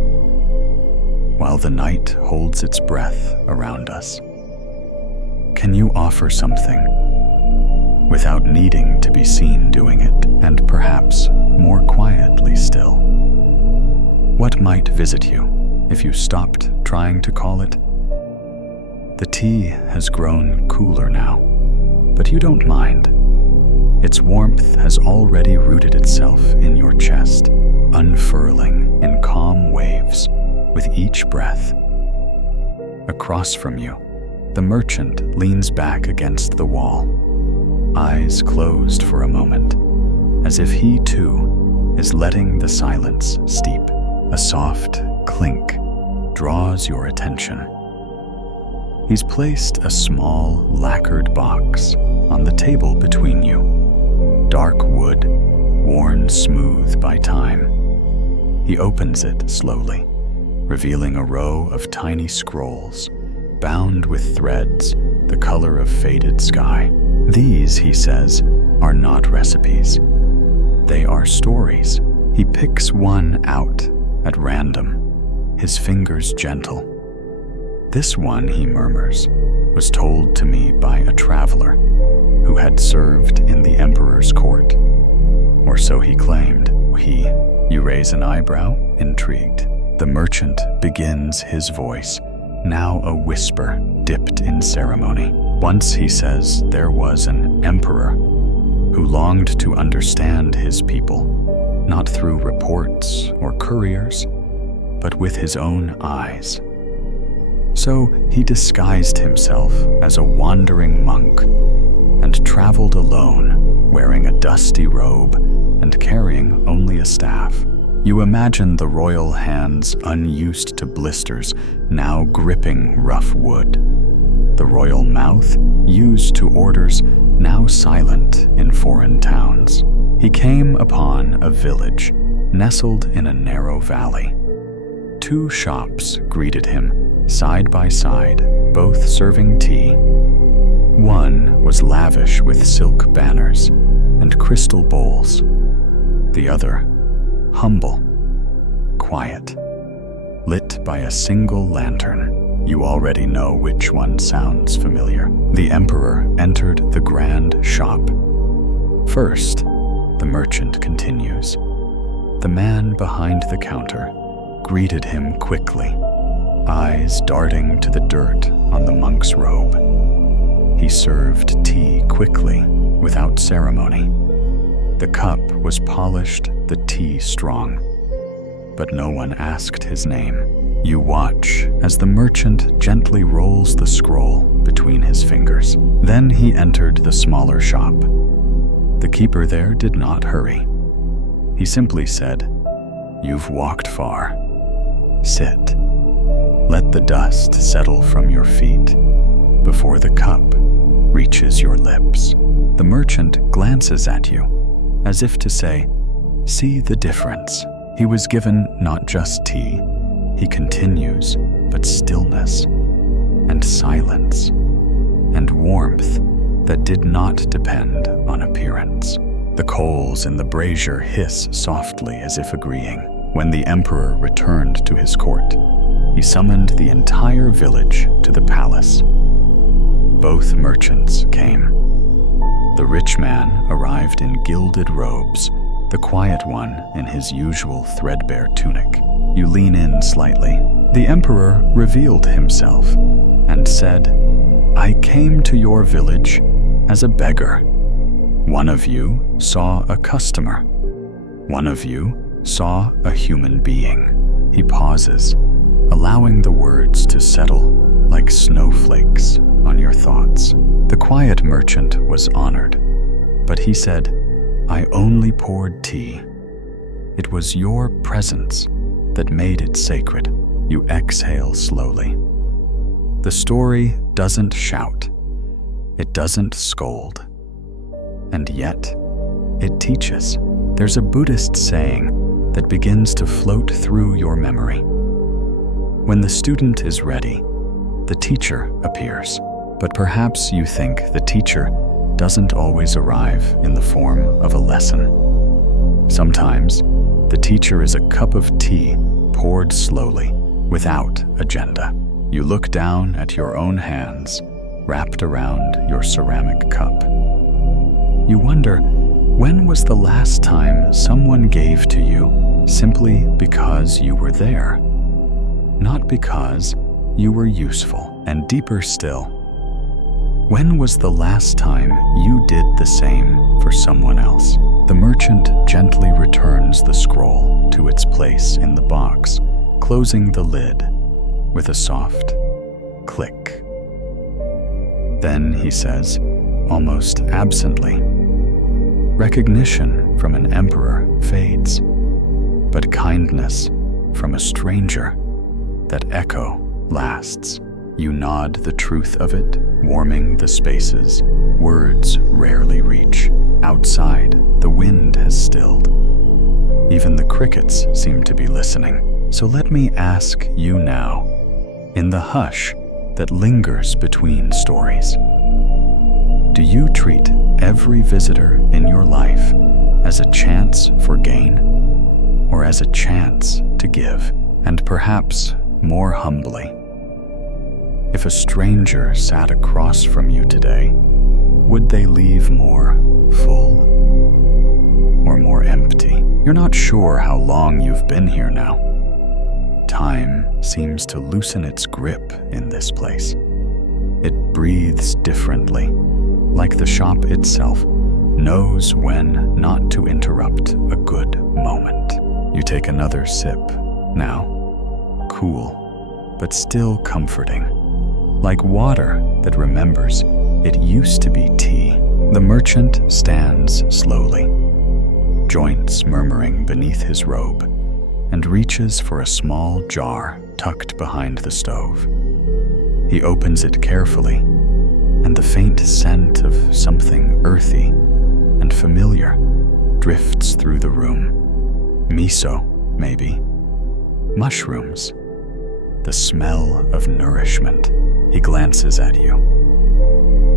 while the night holds its breath around us, can you offer something without needing to be seen doing it, and perhaps more quietly still? What might visit you if you stopped trying to call it? The tea has grown cooler now, but you don't mind. Its warmth has already rooted itself in your chest, unfurling in calm waves with each breath. Across from you, The merchant leans back against the wall, eyes closed for a moment, as if he too is letting the silence steep. A soft clink draws your attention. He's placed a small lacquered box on the table between you, dark wood, worn smooth by time. He opens it slowly, revealing a row of tiny scrolls bound with threads the color of faded sky. These, he says, are not recipes. They are stories. He picks one out at random, his fingers gentle. This one, he murmurs, was told to me by a traveler who had served in the emperor's court. Or so he claimed. You raise an eyebrow, intrigued. The merchant begins his voice, now a whisper dipped in ceremony. Once, he says, there was an emperor who longed to understand his people, not through reports or couriers, but with his own eyes. So he disguised himself as a wandering monk and traveled alone, wearing a dusty robe and carrying only a staff. You imagine the royal hands, unused to blisters, now gripping rough wood. The royal mouth, used to orders, now silent in foreign towns. He came upon a village nestled in a narrow valley. 2 shops greeted him, side by side, both serving tea. One was lavish with silk banners and crystal bowls. The other, humble, quiet, lit by a single lantern. You already know which one sounds familiar. The emperor entered the grand shop. First, the merchant continues. The man behind the counter greeted him quickly, eyes darting to the dirt on the monk's robe. He served tea quickly, without ceremony. The cup was polished, the tea strong, but no one asked his name. You watch as the merchant gently rolls the scroll between his fingers. Then he entered the smaller shop. The keeper there did not hurry. He simply said, "You've walked far. Sit. Let the dust settle from your feet before the cup reaches your lips." The merchant glances at you, as if to say, "See the difference." He was given not just tea, he continues, but stillness and silence and warmth that did not depend on appearance. The coals in the brazier hiss softly as if agreeing. When the emperor returned to his court, he summoned the entire village to the palace. Both merchants came. The rich man arrived in gilded robes, the quiet one in his usual threadbare tunic. You lean in slightly. The emperor revealed himself and said, "I came to your village as a beggar. One of you saw a customer. One of you saw a human being." He pauses, allowing the words to settle like snowflakes on your thoughts. The quiet merchant was honored, but he said, "I only poured tea. It was your presence that made it sacred." You exhale slowly. The story doesn't shout. It doesn't scold. And yet, it teaches. There's a Buddhist saying that begins to float through your memory. When the student is ready, the teacher appears. But perhaps you think the teacher doesn't always arrive in the form of a lesson. Sometimes, the teacher is a cup of tea poured slowly, without agenda. You look down at your own hands, wrapped around your ceramic cup. You wonder, when was the last time someone gave to you simply because you were there? Not because you were useful. And deeper still, when was the last time you did the same for someone else? The merchant gently returns the scroll to its place in the box, closing the lid with a soft click. Then he says, almost absently, recognition from an emperor fades, but kindness from a stranger, that echo lasts. You nod the truth of it, warming the spaces words rarely reach. Outside, the wind has stilled. Even the crickets seem to be listening. So let me ask you now, in the hush that lingers between stories, do you treat every visitor in your life as a chance for gain, or as a chance to give? And perhaps more humbly, if a stranger sat across from you today, would they leave more full or more empty? You're not sure how long you've been here now. Time seems to loosen its grip in this place. It breathes differently, like the shop itself knows when not to interrupt a good moment. You take another sip, now cool, but still comforting, like water that remembers it used to be tea. The merchant stands slowly, joints murmuring beneath his robe, and reaches for a small jar tucked behind the stove. He opens it carefully, and the faint scent of something earthy and familiar drifts through the room. Miso, maybe. Mushrooms. The smell of nourishment. He glances at you.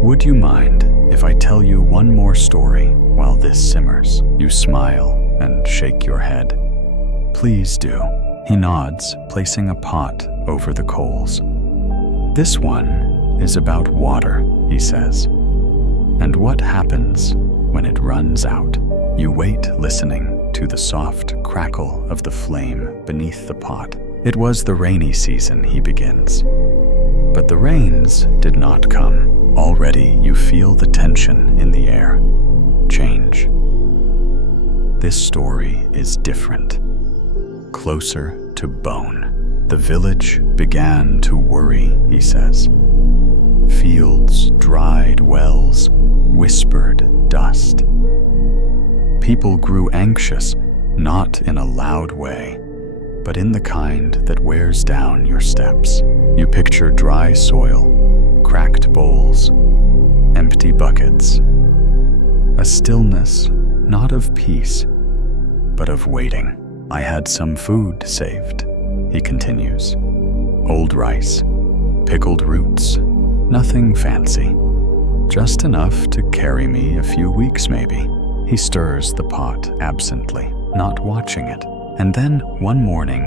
Would you mind if I tell you one more story while this simmers? You smile and shake your head. Please do. He nods, placing a pot over the coals. This one is about water, he says. And what happens when it runs out? You wait, listening to the soft crackle of the flame beneath the pot. It was the rainy season, he begins. But the rains did not come. Already you feel the tension in the air change. This story is different. Closer to bone. The village began to worry, he says. Fields, dried wells, whispered dust. People grew anxious, not in a loud way, but in the kind that wears down your steps. You picture dry soil, cracked bowls, empty buckets. A stillness, not of peace, but of waiting. I had some food saved, he continues. Old rice, pickled roots, nothing fancy. Just enough to carry me a few weeks maybe. He stirs the pot absently, not watching it. And then one morning,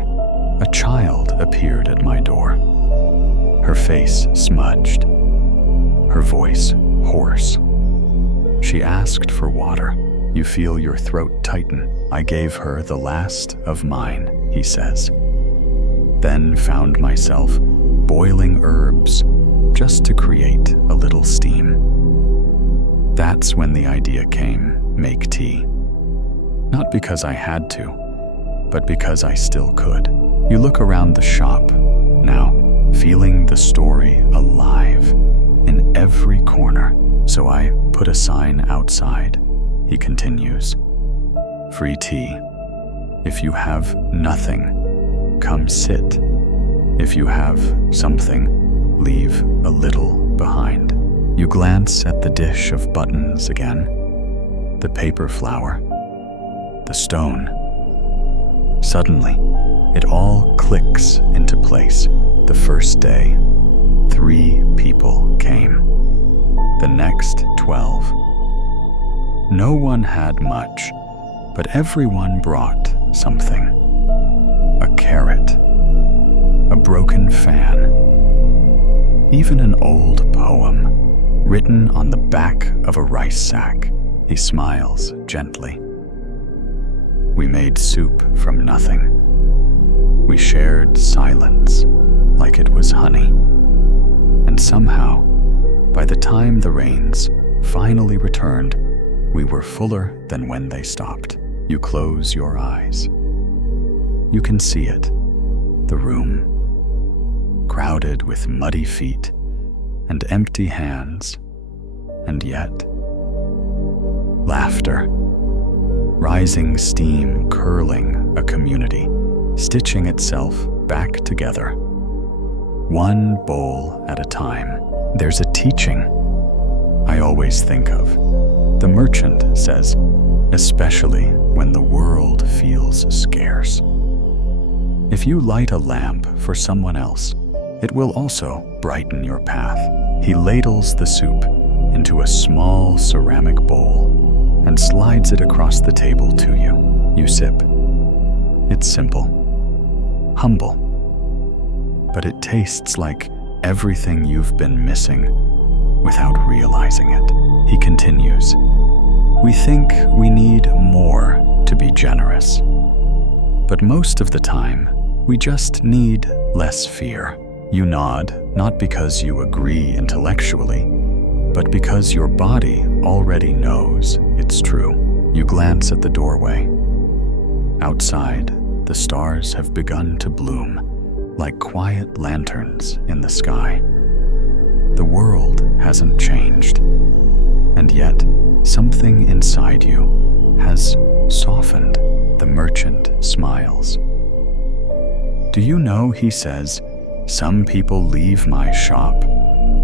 a child appeared at my door. Her face smudged, her voice hoarse. She asked for water. You feel your throat tighten. I gave her the last of mine, he says. Then found myself boiling herbs just to create a little steam. That's when the idea came, make tea. Not because I had to, but because I still could. You look around the shop, now feeling the story alive in every corner. So I put a sign outside, he continues. Free tea. If you have nothing, come sit. If you have something, leave a little behind. You glance at the dish of buttons again, the paper flower, the stone. Suddenly, it all clicks into place. The first day, 3 people came. The next 12. No one had much, but everyone brought something. A carrot, a broken fan, even an old poem written on the back of a rice sack. He smiles gently. We made soup from nothing. We shared silence like it was honey. And somehow, by the time the rains finally returned, we were fuller than when they stopped. You close your eyes. You can see it, the room, crowded with muddy feet and empty hands, and yet laughter, rising steam curling a community, stitching itself back together, one bowl at a time. There's a teaching I always think of. The merchant says, especially when the world feels scarce. If you light a lamp for someone else, it will also brighten your path. He ladles the soup into a small ceramic bowl and slides it across the table to you. You sip. It's simple, humble, but it tastes like everything you've been missing without realizing it. He continues, we think we need more to be generous, but most of the time, we just need less fear. You nod, not because you agree intellectually, but because your body already knows it's true. You glance at the doorway. Outside, the stars have begun to bloom like quiet lanterns in the sky. The world hasn't changed, and yet something inside you has softened. The merchant smiles. Do you know, he says, some people leave my shop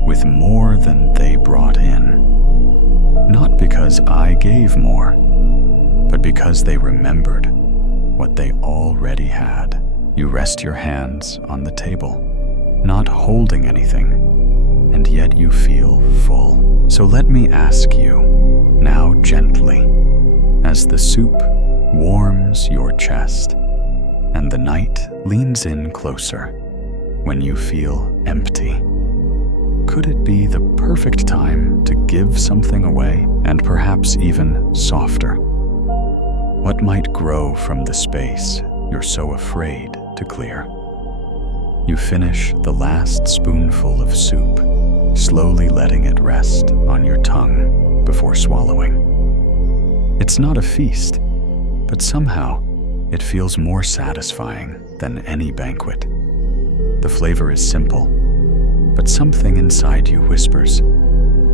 with more than they brought in. Not because I gave more, but because they remembered what they already had. You rest your hands on the table, not holding anything, and yet you feel full. So let me ask you, now gently, as the soup warms your chest, and the night leans in closer when you feel empty. Could it be the perfect time to give something away, and perhaps even softer? What might grow from the space you're so afraid to clear? You finish the last spoonful of soup, slowly letting it rest on your tongue before swallowing. It's not a feast, but somehow it feels more satisfying than any banquet. The flavor is simple, but something inside you whispers,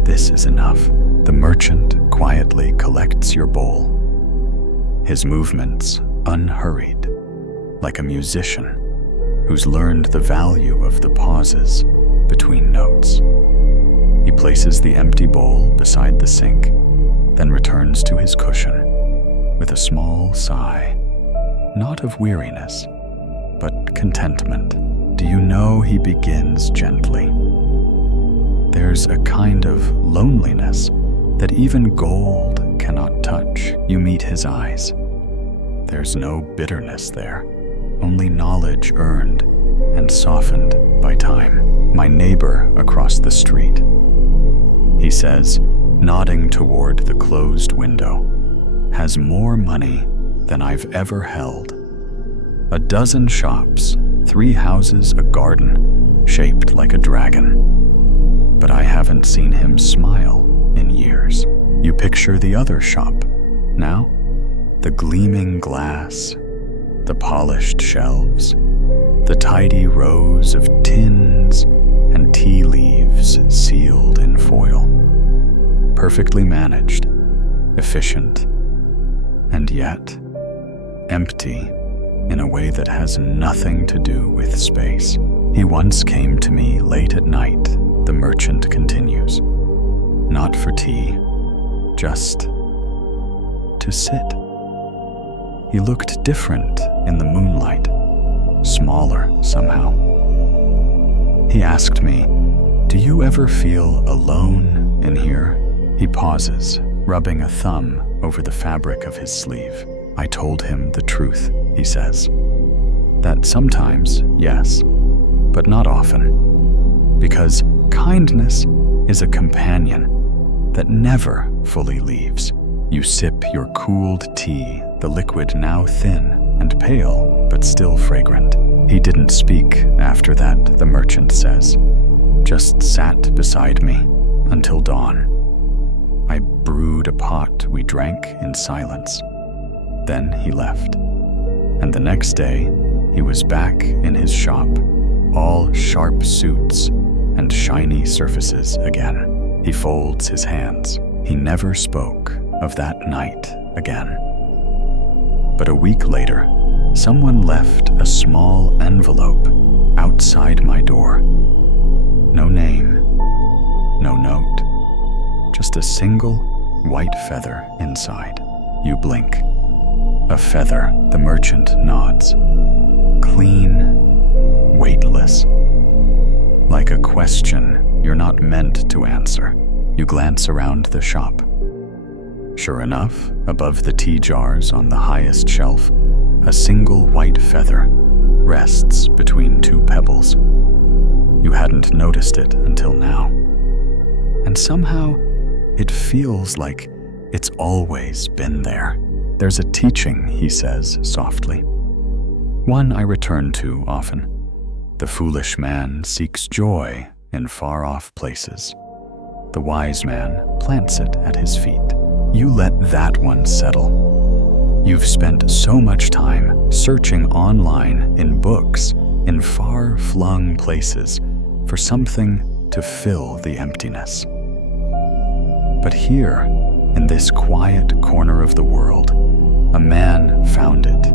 this is enough. The merchant quietly collects your bowl, his movements unhurried, like a musician who's learned the value of the pauses between notes. He places the empty bowl beside the sink, then returns to his cushion with a small sigh, not of weariness, but contentment. Do you know, he begins gently. There's a kind of loneliness that even gold cannot touch. You meet his eyes. There's no bitterness there, only knowledge earned and softened by time. My neighbor across the street, he says, nodding toward the closed window, has more money than I've ever held. 12 shops, 3 houses, a garden shaped like a dragon. But I haven't seen him smile in years. You picture the other shop now? The gleaming glass, the polished shelves, the tidy rows of tins and tea leaves sealed in foil. Perfectly managed, efficient, and yet empty in a way that has nothing to do with space. He once came to me late at night, the merchant continues. Not for tea, just to sit. He looked different in the moonlight, smaller somehow. He asked me, do you ever feel alone in here? He pauses, rubbing a thumb over the fabric of his sleeve. I told him the truth, he says. That sometimes, yes, but not often. Because kindness is a companion that never fully leaves. You sip your cooled tea, the liquid now thin and pale, but still fragrant. He didn't speak after that, the merchant says. Just sat beside me until dawn. I brewed a pot we drank in silence. Then he left. And the next day, he was back in his shop, all sharp suits and shiny surfaces again. He folds his hands. He never spoke of that night again. But a week later, someone left a small envelope outside my door. No name, no note, just a single white feather inside. You blink. A feather, the merchant nods. Clean, weightless. Like a question you're not meant to answer. You glance around the shop. Sure enough, above the tea jars on the highest shelf, a single white feather rests between two pebbles. You hadn't noticed it until now. And somehow, it feels like it's always been there. There's a teaching, he says softly. One I return to often. The foolish man seeks joy in far-off places. The wise man plants it at his feet. You let that one settle. You've spent so much time searching online, in books, in far-flung places for something to fill the emptiness. But here, in this quiet corner of the world, a man found it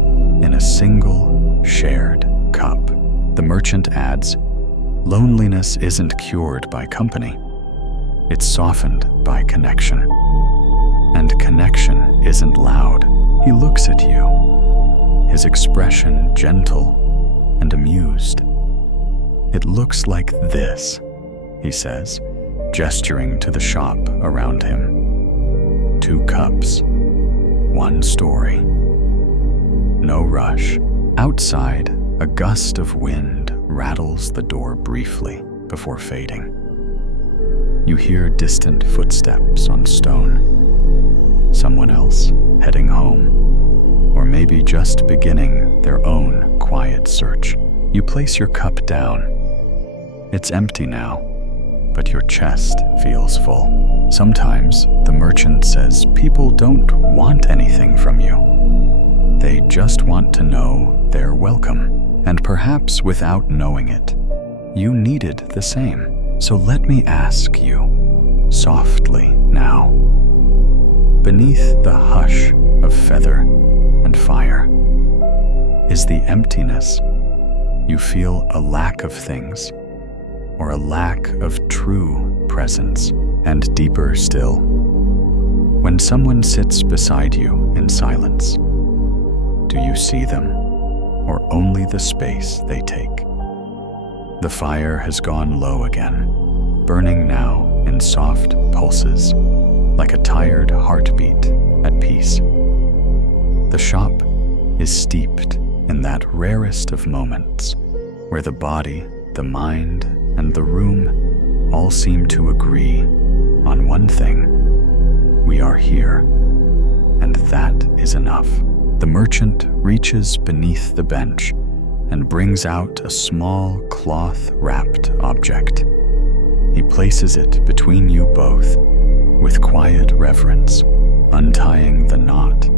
in a single shared cup. The merchant adds, loneliness isn't cured by company. It's softened by connection. And connection isn't loud. He looks at you, his expression gentle and amused. It looks like this, he says, gesturing to the shop around him. 2 cups, 1 story. No rush. Outside, a gust of wind rattles the door briefly before fading. You hear distant footsteps on stone. Someone else heading home, or maybe just beginning their own quiet search. You place your cup down. It's empty now, but your chest feels full. Sometimes, the merchant says, people don't want anything from you. They just want to know they're welcome. And perhaps without knowing it, you needed the same. So let me ask you, softly now, beneath the hush of feather and fire, is the emptiness you feel a lack of things, or a lack of true presence? And deeper still, when someone sits beside you in silence, do you see them, or only the space they take? The fire has gone low again, burning now in soft pulses, like a tired heartbeat at peace. The shop is steeped in that rarest of moments, where the body, the mind, and the room all seem to agree on one thing: we are here, and that is enough. The merchant reaches beneath the bench and brings out a small cloth-wrapped object. He places it between you both with quiet reverence, untying the knot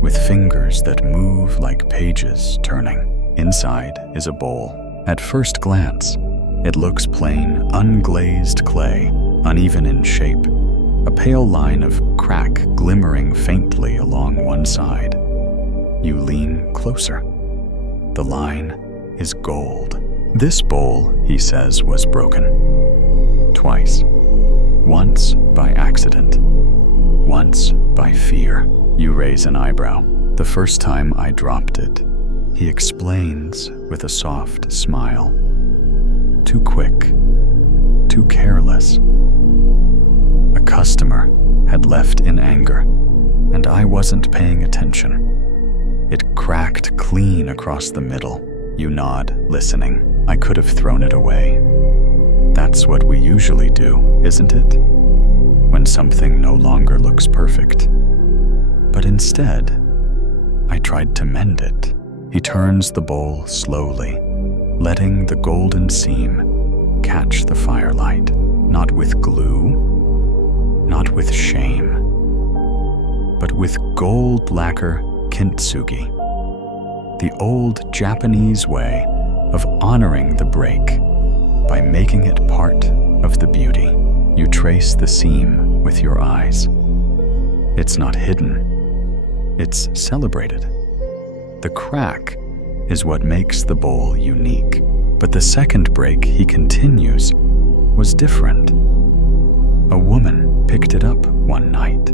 with fingers that move like pages turning. Inside is a bowl. At first glance, it looks plain, unglazed clay, uneven in shape, a pale line of crack glimmering faintly along one side. You lean closer. The line is gold. This bowl, he says, was broken. Twice. Once by accident. Once by fear. You raise an eyebrow. The first time I dropped it, he explains with a soft smile. Too quick. Too careless. A customer had left in anger, and I wasn't paying attention. It cracked clean across the middle. You nod, listening. I could have thrown it away. That's what we usually do, isn't it? When something no longer looks perfect. But instead, I tried to mend it. He turns the bowl slowly, letting the golden seam catch the firelight, not with glue, not with shame, but with gold lacquer kintsugi, the old Japanese way of honoring the break, by making it part of the beauty. You trace the seam with your eyes. It's not hidden, it's celebrated. The crack is what makes the bowl unique. But the second break, he continues, was different. A woman picked it up one night.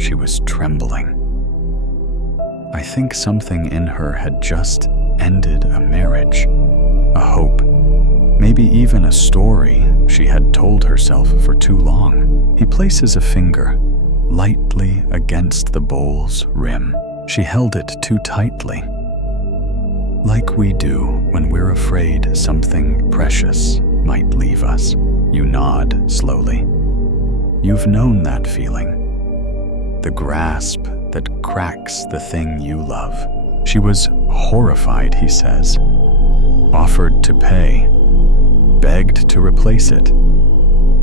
She was trembling. I think something in her had just ended a marriage, a hope, maybe even a story she had told herself for too long. He places a finger lightly against the bowl's rim. She held it too tightly, like we do when we're afraid something precious might leave us. You nod slowly. You've known that feeling, the grasp that cracks the thing you love. She was horrified, he says, offered to pay, begged to replace it.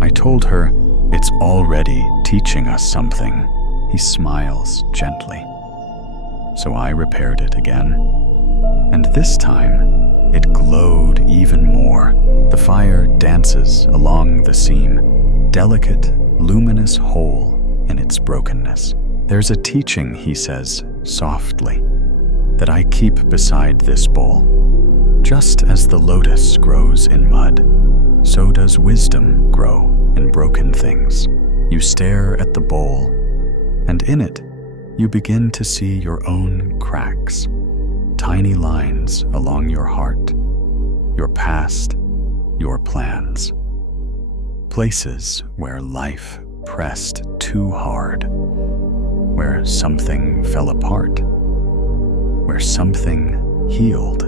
I told her, it's already teaching us something. He smiles gently. So I repaired it again. And this time, it glowed even more. The fire dances along the seam, delicate, luminous hole in its brokenness. There's a teaching, he says softly, that I keep beside this bowl. Just as the lotus grows in mud, so does wisdom grow in broken things. You stare at the bowl, and in it, you begin to see your own cracks, tiny lines along your heart, your past, your plans. Places where life pressed too hard, where something fell apart, where something healed,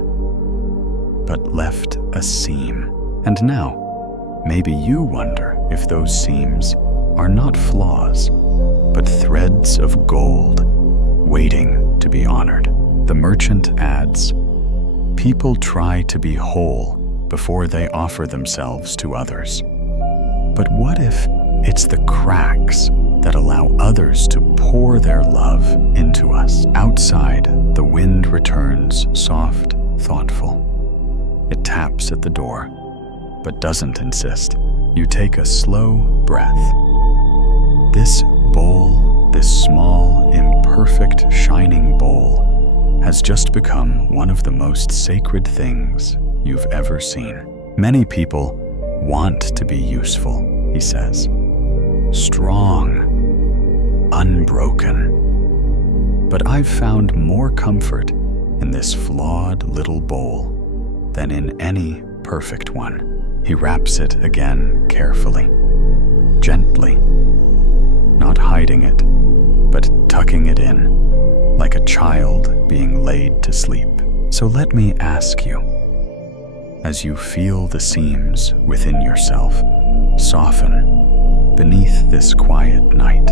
but left a seam. And now, maybe you wonder if those seams are not flaws, but threads of gold waiting to be honored. The merchant adds, people try to be whole before they offer themselves to others. But what if it's the cracks that allow others to pour their love into us? Outside, the wind returns soft, thoughtful. It taps at the door, but doesn't insist. You take a slow breath. This bowl, this small, imperfect, shining bowl, has just become one of the most sacred things you've ever seen. Many people want to be useful, he says. Strong, unbroken. But I've found more comfort in this flawed little bowl than in any perfect one. He wraps it again carefully, gently, not hiding it, but tucking it in, like a child being laid to sleep. So let me ask you, as you feel the seams within yourself soften beneath this quiet night,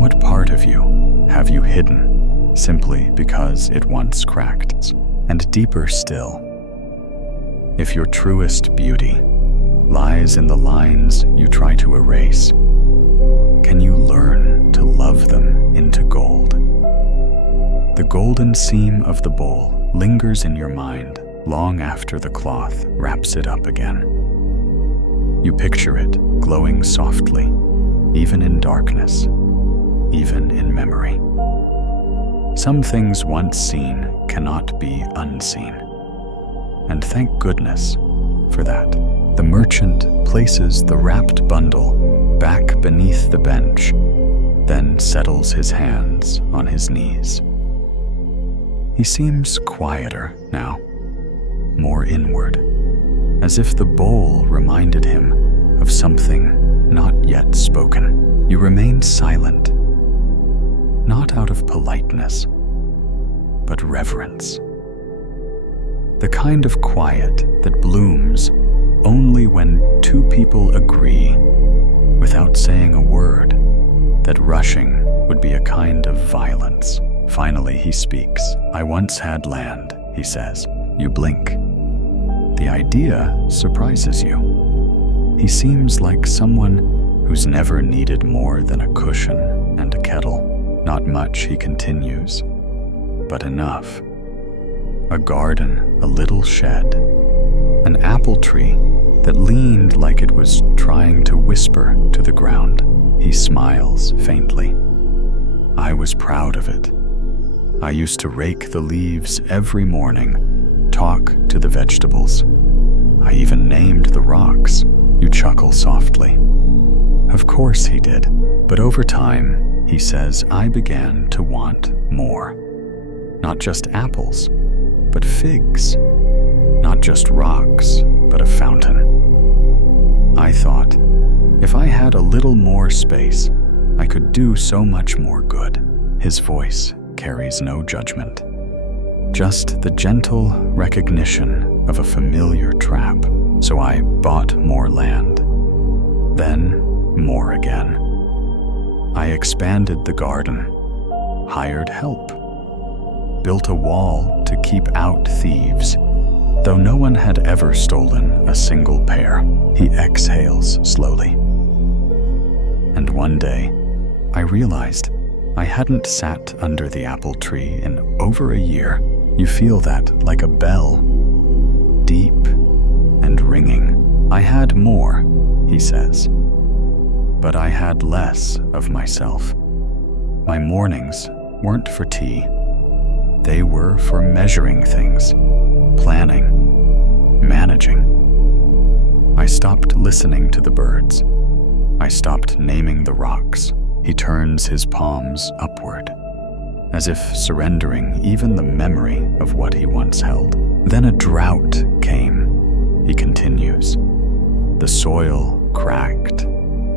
what part of you have you hidden simply because it once cracked? And deeper still, if your truest beauty lies in the lines you try to erase, can you learn to love them into gold? The golden seam of the bowl lingers in your mind long after the cloth wraps it up again. You picture it glowing softly, even in darkness, even in memory. Some things once seen cannot be unseen. And thank goodness for that. The merchant places the wrapped bundle back beneath the bench, then settles his hands on his knees. He seems quieter now, more inward, as if the bowl reminded him of something not yet spoken. You remain silent, not out of politeness, but reverence. The kind of quiet that blooms only when two people agree, without saying a word, that rushing would be a kind of violence. Finally, he speaks. I once had land, he says. You blink. The idea surprises you. He seems like someone who's never needed more than a cushion and a kettle. Not much, he continues, but enough. A garden, a little shed, an apple tree that leaned like it was trying to whisper to the ground. He smiles faintly. I was proud of it. I used to rake the leaves every morning, talk to the vegetables. I even named the rocks. You chuckle softly. Of course he did. But over time, he says, I began to want more. Not just apples, but figs. Not just rocks, but a fountain. I thought, if I had a little more space, I could do so much more good. His voice carries no judgment, just the gentle recognition of a familiar trap. So I bought more land, then more again. I expanded the garden, hired help, built a wall to keep out thieves. Though no one had ever stolen a single pear, he exhales slowly. And one day, I realized I hadn't sat under the apple tree in over a year. You feel that like a bell, deep and ringing. I had more, he says, but I had less of myself. My mornings weren't for tea. They were for measuring things, planning, managing. I stopped listening to the birds. I stopped naming the rocks. He turns his palms upward, as if surrendering even the memory of what he once held. Then a drought came, he continues. The soil cracked,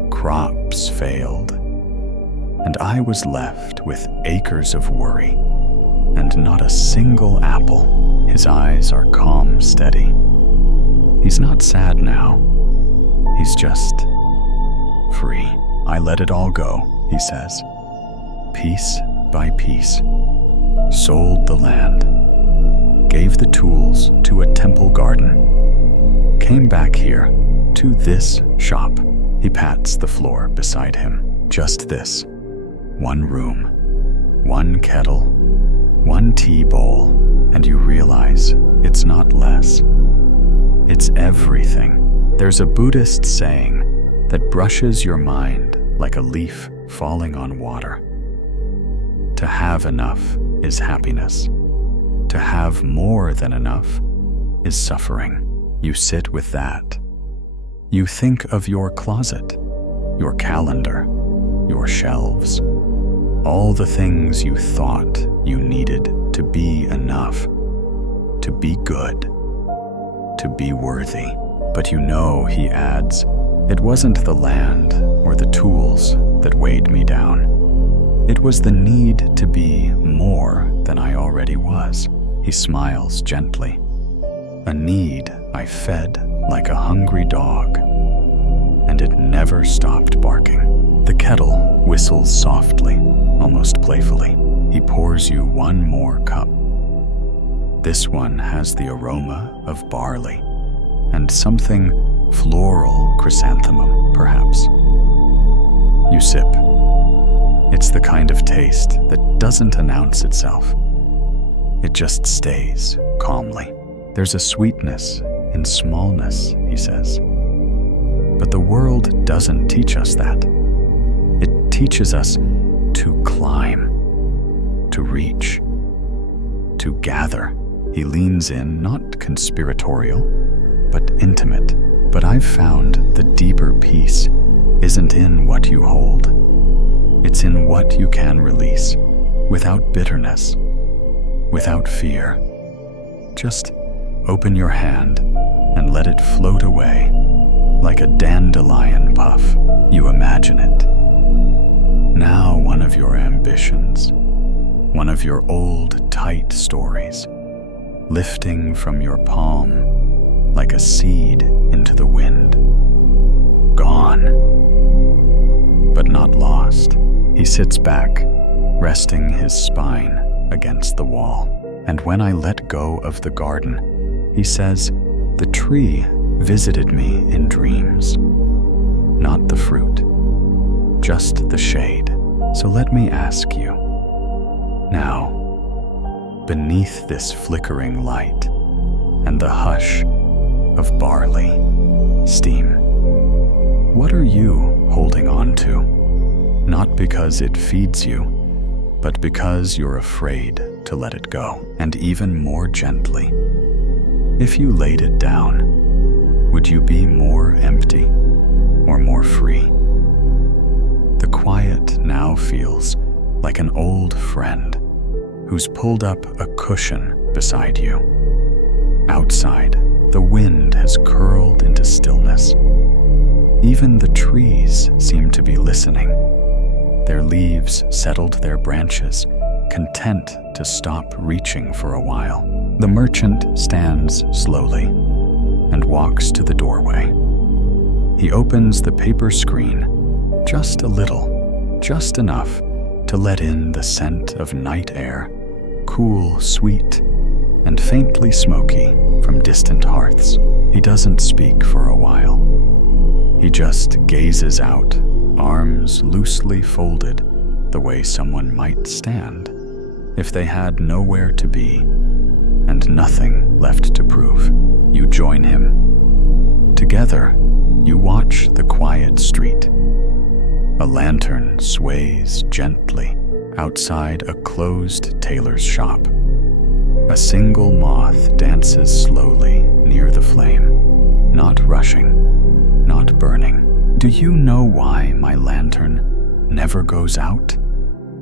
crops failed, and I was left with acres of worry, and not a single apple. His eyes are calm, steady. He's not sad now. He's just free. I let it all go, he says. Piece by piece. Sold the land. Gave the tools to a temple garden. Came back here to this shop. He pats the floor beside him. Just this. One room. One kettle. One tea bowl. And you realize it's not less. It's everything. There's a Buddhist saying that brushes your mind like a leaf falling on water. To have enough is happiness. To have more than enough is suffering. You sit with that. You think of your closet, your calendar, your shelves, all the things you thought you needed to be enough, to be good, to be worthy. But you know, he adds, it wasn't the land or the tools that weighed me down. It was the need to be more than I already was. He smiles gently. A need I fed like a hungry dog, and it never stopped barking. The kettle whistles softly, almost playfully. He pours you one more cup. This one has the aroma of barley and something floral, chrysanthemum, perhaps. You sip. It's the kind of taste that doesn't announce itself. It just stays calmly. There's a sweetness in smallness, he says. But the world doesn't teach us that. It teaches us to climb, to reach, to gather. He leans in, not conspiratorial, but intimate. But I've found the deeper peace isn't in what you hold. It's in what you can release, without bitterness, without fear. Just open your hand and let it float away like a dandelion puff. You imagine it. Now one of your ambitions, one of your old tight stories, lifting from your palm like a seed into the wind. Gone, but not lost. He sits back, resting his spine against the wall. And when I let go of the garden, he says, the tree visited me in dreams. Not the fruit, just the shade. So let me ask you, now, beneath this flickering light and the hush of barley, steam. What are you holding on to? Not because it feeds you, but because you're afraid to let it go. And even more gently, if you laid it down, would you be more empty or more free? The quiet now feels like an old friend who's pulled up a cushion beside you. Outside, the wind has curled into stillness. Even the trees seem to be listening. Their leaves settled their branches, content to stop reaching for a while. The merchant stands slowly and walks to the doorway. He opens the paper screen just a little, just enough to let in the scent of night air, cool, sweet, and faintly smoky from distant hearths. He doesn't speak for a while. He just gazes out, arms loosely folded, the way someone might stand if they had nowhere to be and nothing left to prove. You join him. Together, you watch the quiet street. A lantern sways gently outside a closed tailor's shop. A single moth dances slowly near the flame, not rushing, not burning. Do you know why my lantern never goes out?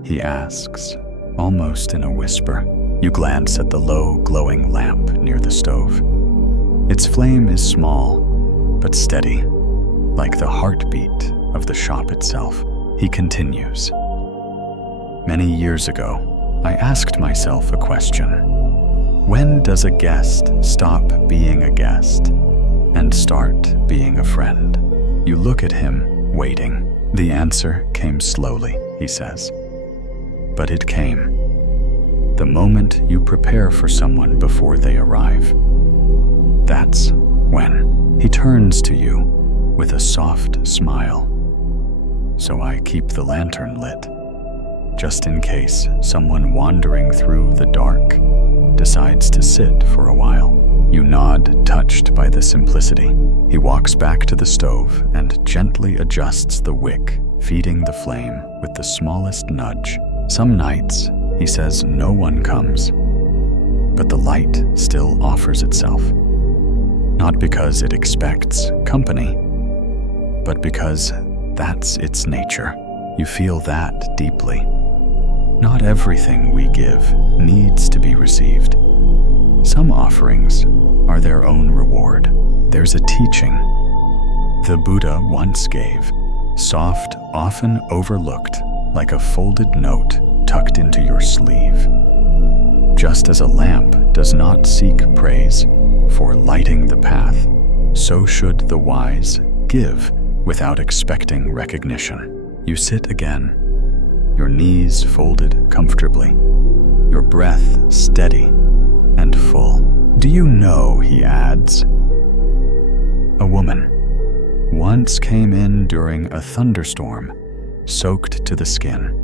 He asks, almost in a whisper. You glance at the low, glowing lamp near the stove. Its flame is small, but steady, like the heartbeat of the shop itself. He continues. Many years ago, I asked myself a question. When does a guest stop being a guest and start being a friend? You look at him, waiting. The answer came slowly, he says. But it came. The moment you prepare for someone before they arrive. That's when he turns to you with a soft smile. So I keep the lantern lit, just in case someone wandering through the dark decides to sit for a while. You nod, touched by the simplicity. He walks back to the stove and gently adjusts the wick, feeding the flame with the smallest nudge. Some nights, he says, no one comes, but the light still offers itself. Not because it expects company, but because that's its nature. You feel that deeply. Not everything we give needs to be received. Some offerings are their own reward. There's a teaching the Buddha once gave, soft, often overlooked, like a folded note tucked into your sleeve. Just as a lamp does not seek praise for lighting the path, so should the wise give without expecting recognition. You sit again, your knees folded comfortably, your breath steady and full. Do you know, he adds, a woman once came in during a thunderstorm, soaked to the skin.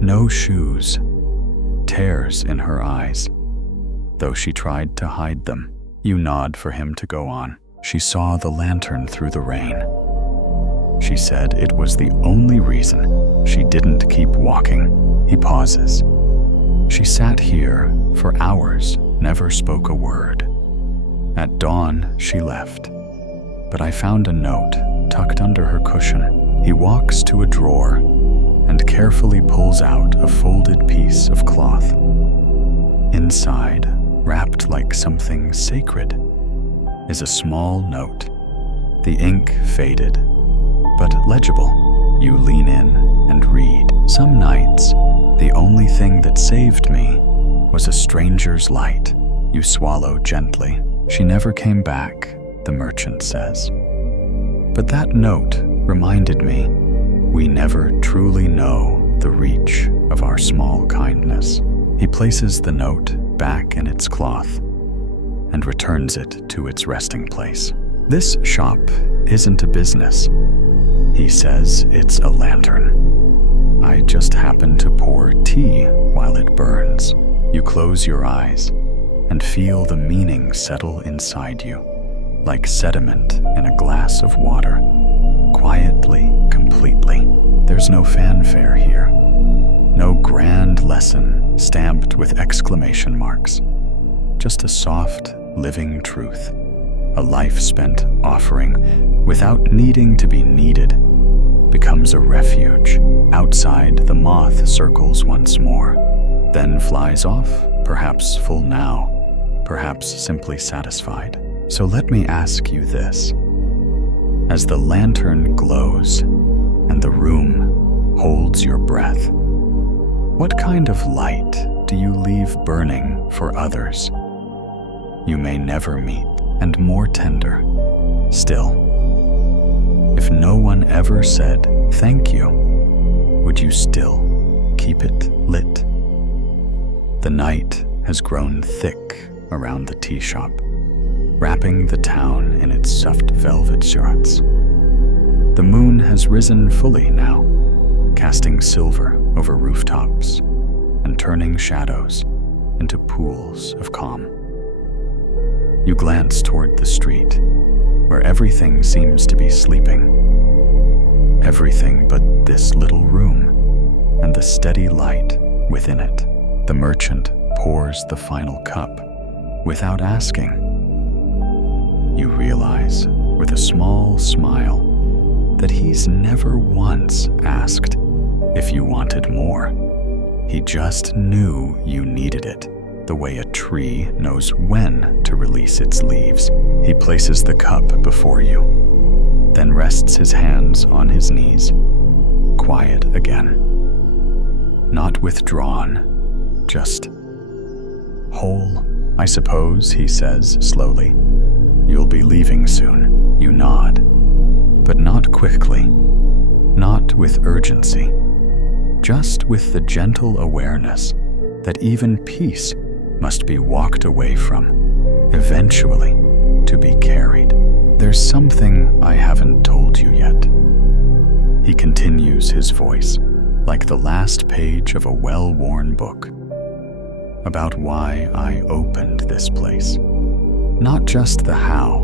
No shoes, tears in her eyes, though she tried to hide them. You nod for him to go on. She saw the lantern through the rain. She said it was the only reason she didn't keep walking. He pauses. She sat here for hours, never spoke a word. At dawn, she left, but I found a note tucked under her cushion. He walks to a drawer and carefully pulls out a folded piece of cloth. Inside, wrapped like something sacred, is a small note. The ink faded, but legible. You lean in and read. Some nights, the only thing that saved me was a stranger's light. You swallow gently. She never came back, the merchant says. But that note reminded me we never truly know the reach of our small kindness. He places the note back in its cloth and returns it to its resting place. This shop isn't a business. He says it's a lantern. I just happen to pour tea while it burns. You close your eyes and feel the meaning settle inside you. like sediment in a glass of water, quietly, completely. There's no fanfare here, no grand lesson stamped with exclamation marks, just a soft, living truth, a life spent offering without needing to be needed, becomes a refuge. Outside, the moth circles once more, then flies off, perhaps full now, perhaps simply satisfied. So let me ask you this. As the lantern glows and the room holds your breath, what kind of light do you leave burning for others you may never meet? And more tender still, if no one ever said thank you, would you still keep it lit? The night has grown thick around the tea shop, wrapping the town in its soft velvet shrouds. The moon has risen fully now, casting silver over rooftops and turning shadows into pools of calm. You glance toward the street, where everything seems to be sleeping. Everything but this little room and the steady light within it. The merchant pours the final cup without asking. You realize, with a small smile, that he's never once asked if you wanted more. He just knew you needed it, the way a tree knows when to release its leaves. He places the cup before you, then rests his hands on his knees, quiet again. Not withdrawn, just whole. I suppose, he says slowly. You'll be leaving soon. You nod, but not quickly, not with urgency, just with the gentle awareness that even peace must be walked away from, eventually to be carried. There's something I haven't told you yet. He continues, his voice like the last page of a well-worn book, about why I opened this place. Not just the how,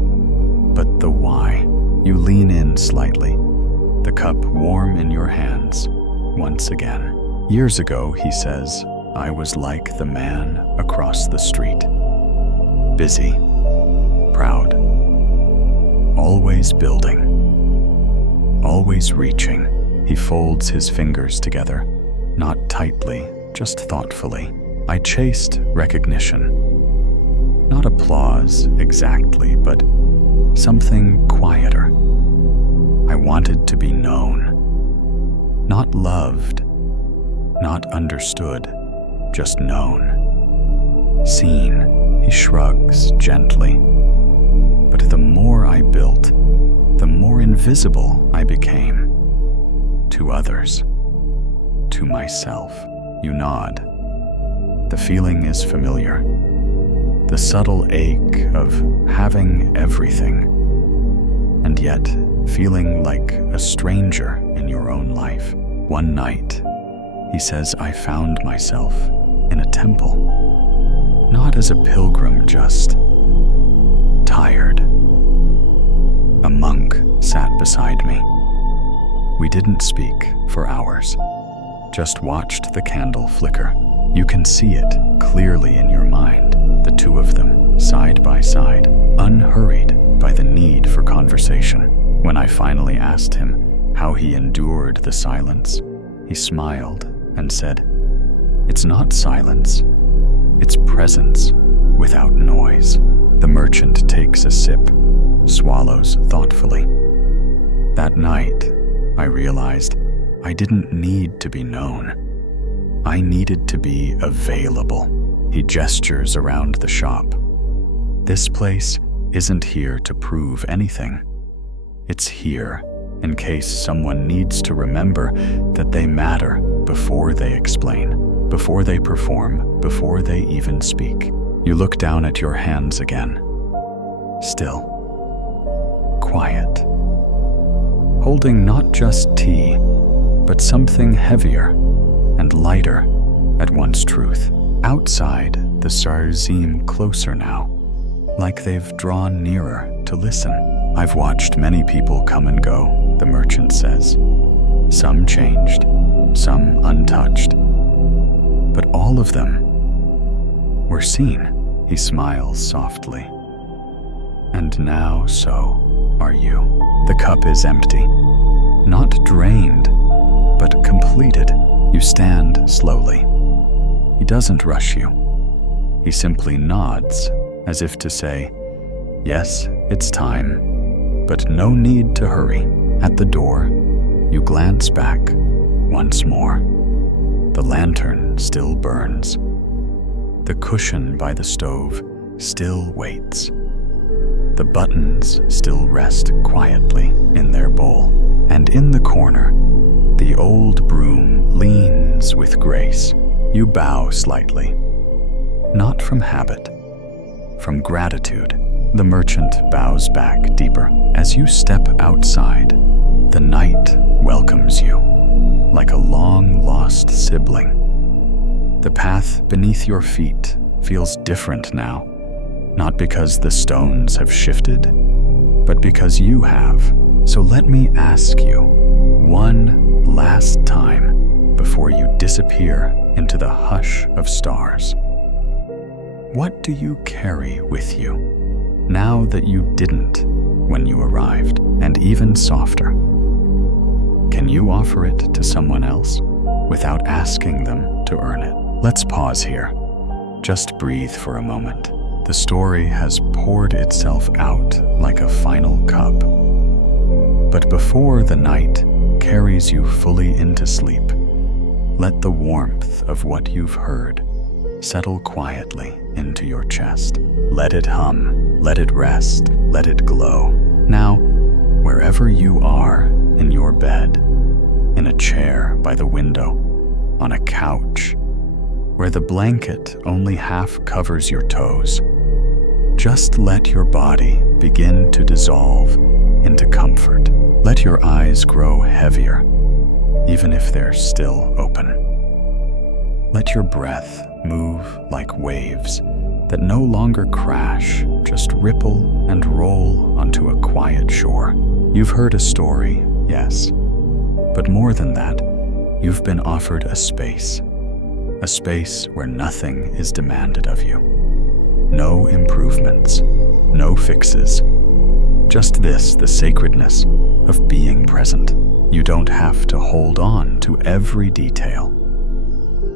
but the why. You lean in slightly, the cup warm in your hands once again. Years ago, he says, I was like the man across the street. Busy, proud, always building, always reaching. He folds his fingers together, not tightly, just thoughtfully. I chased recognition. Not applause exactly, but something quieter. I wanted to be known. Not loved, not understood, just known. Seen, he shrugs gently. But the more I built, the more invisible I became. To others, to myself. You nod. The feeling is familiar. The subtle ache of having everything, and yet feeling like a stranger in your own life. One night, he says, I found myself in a temple, not as a pilgrim, just tired. A monk sat beside me. We didn't speak for hours, just watched the candle flicker. You can see it clearly in your mind, the two of them, side by side, unhurried by the need for conversation. When I finally asked him how he endured the silence, he smiled and said, It's not silence, it's presence without noise. The merchant takes a sip, swallows thoughtfully. That night, I realized I didn't need to be known. I needed to be available. He gestures around the shop. This place isn't here to prove anything. It's here in case someone needs to remember that they matter before they explain, before they perform, before they even speak. You look down at your hands again. Still. Quiet. Holding not just tea, but something heavier and lighter at once truth. Outside, the stars seem closer now, like they've drawn nearer to listen. I've watched many people come and go, the merchant says. Some changed, some untouched. But all of them were seen. He smiles softly. And now so are you. The cup is empty, not drained, but completed. You stand slowly. He doesn't rush you. He simply nods, as if to say, yes, it's time, but no need to hurry. At the door, you glance back once more. The lantern still burns. The cushion by the stove still waits. The buttons still rest quietly in their bowl. And in the corner, the old broom leans with grace. You bow slightly. Not from habit, from gratitude. The merchant bows back deeper. As you step outside, the night welcomes you, like a long-lost sibling. The path beneath your feet feels different now, not because the stones have shifted, but because you have. So let me ask you one last time before you disappear into the hush of stars. What do you carry with you now that you didn't when you arrived, and even softer? Can you offer it to someone else without asking them to earn it? Let's pause here. Just breathe for a moment. The story has poured itself out like a final cup. But before the night carries you fully into sleep, let the warmth of what you've heard settle quietly into your chest. Let it hum, let it rest, let it glow. Now, wherever you are, in your bed, in a chair by the window, on a couch, where the blanket only half covers your toes, just let your body begin to dissolve into comfort. Let your eyes grow heavier, even if they're still open. Let your breath move like waves that no longer crash, just ripple and roll onto a quiet shore. You've heard a story, yes, but more than that, you've been offered a space where nothing is demanded of you. No improvements, no fixes, just this, the sacredness of being present. You don't have to hold on to every detail.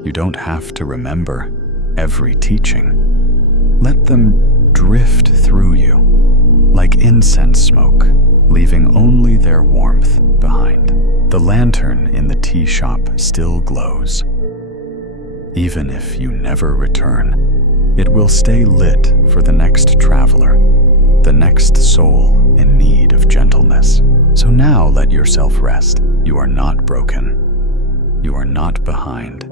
You don't have to remember every teaching. Let them drift through you like incense smoke, leaving only their warmth behind. The lantern in the tea shop still glows. Even if you never return, it will stay lit for the next traveler, the next soul in need of gentleness. So now let yourself rest. You are not broken. You are not behind.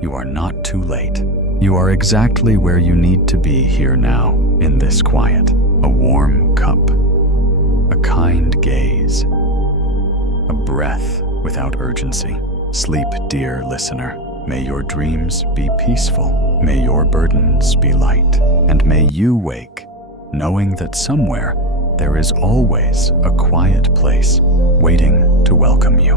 You are not too late. You are exactly where you need to be here now, in this quiet. A warm cup, a kind gaze, a breath without urgency. Sleep, dear listener. May your dreams be peaceful. May your burdens be light. And may you wake, knowing that somewhere there is always a quiet place waiting to welcome you.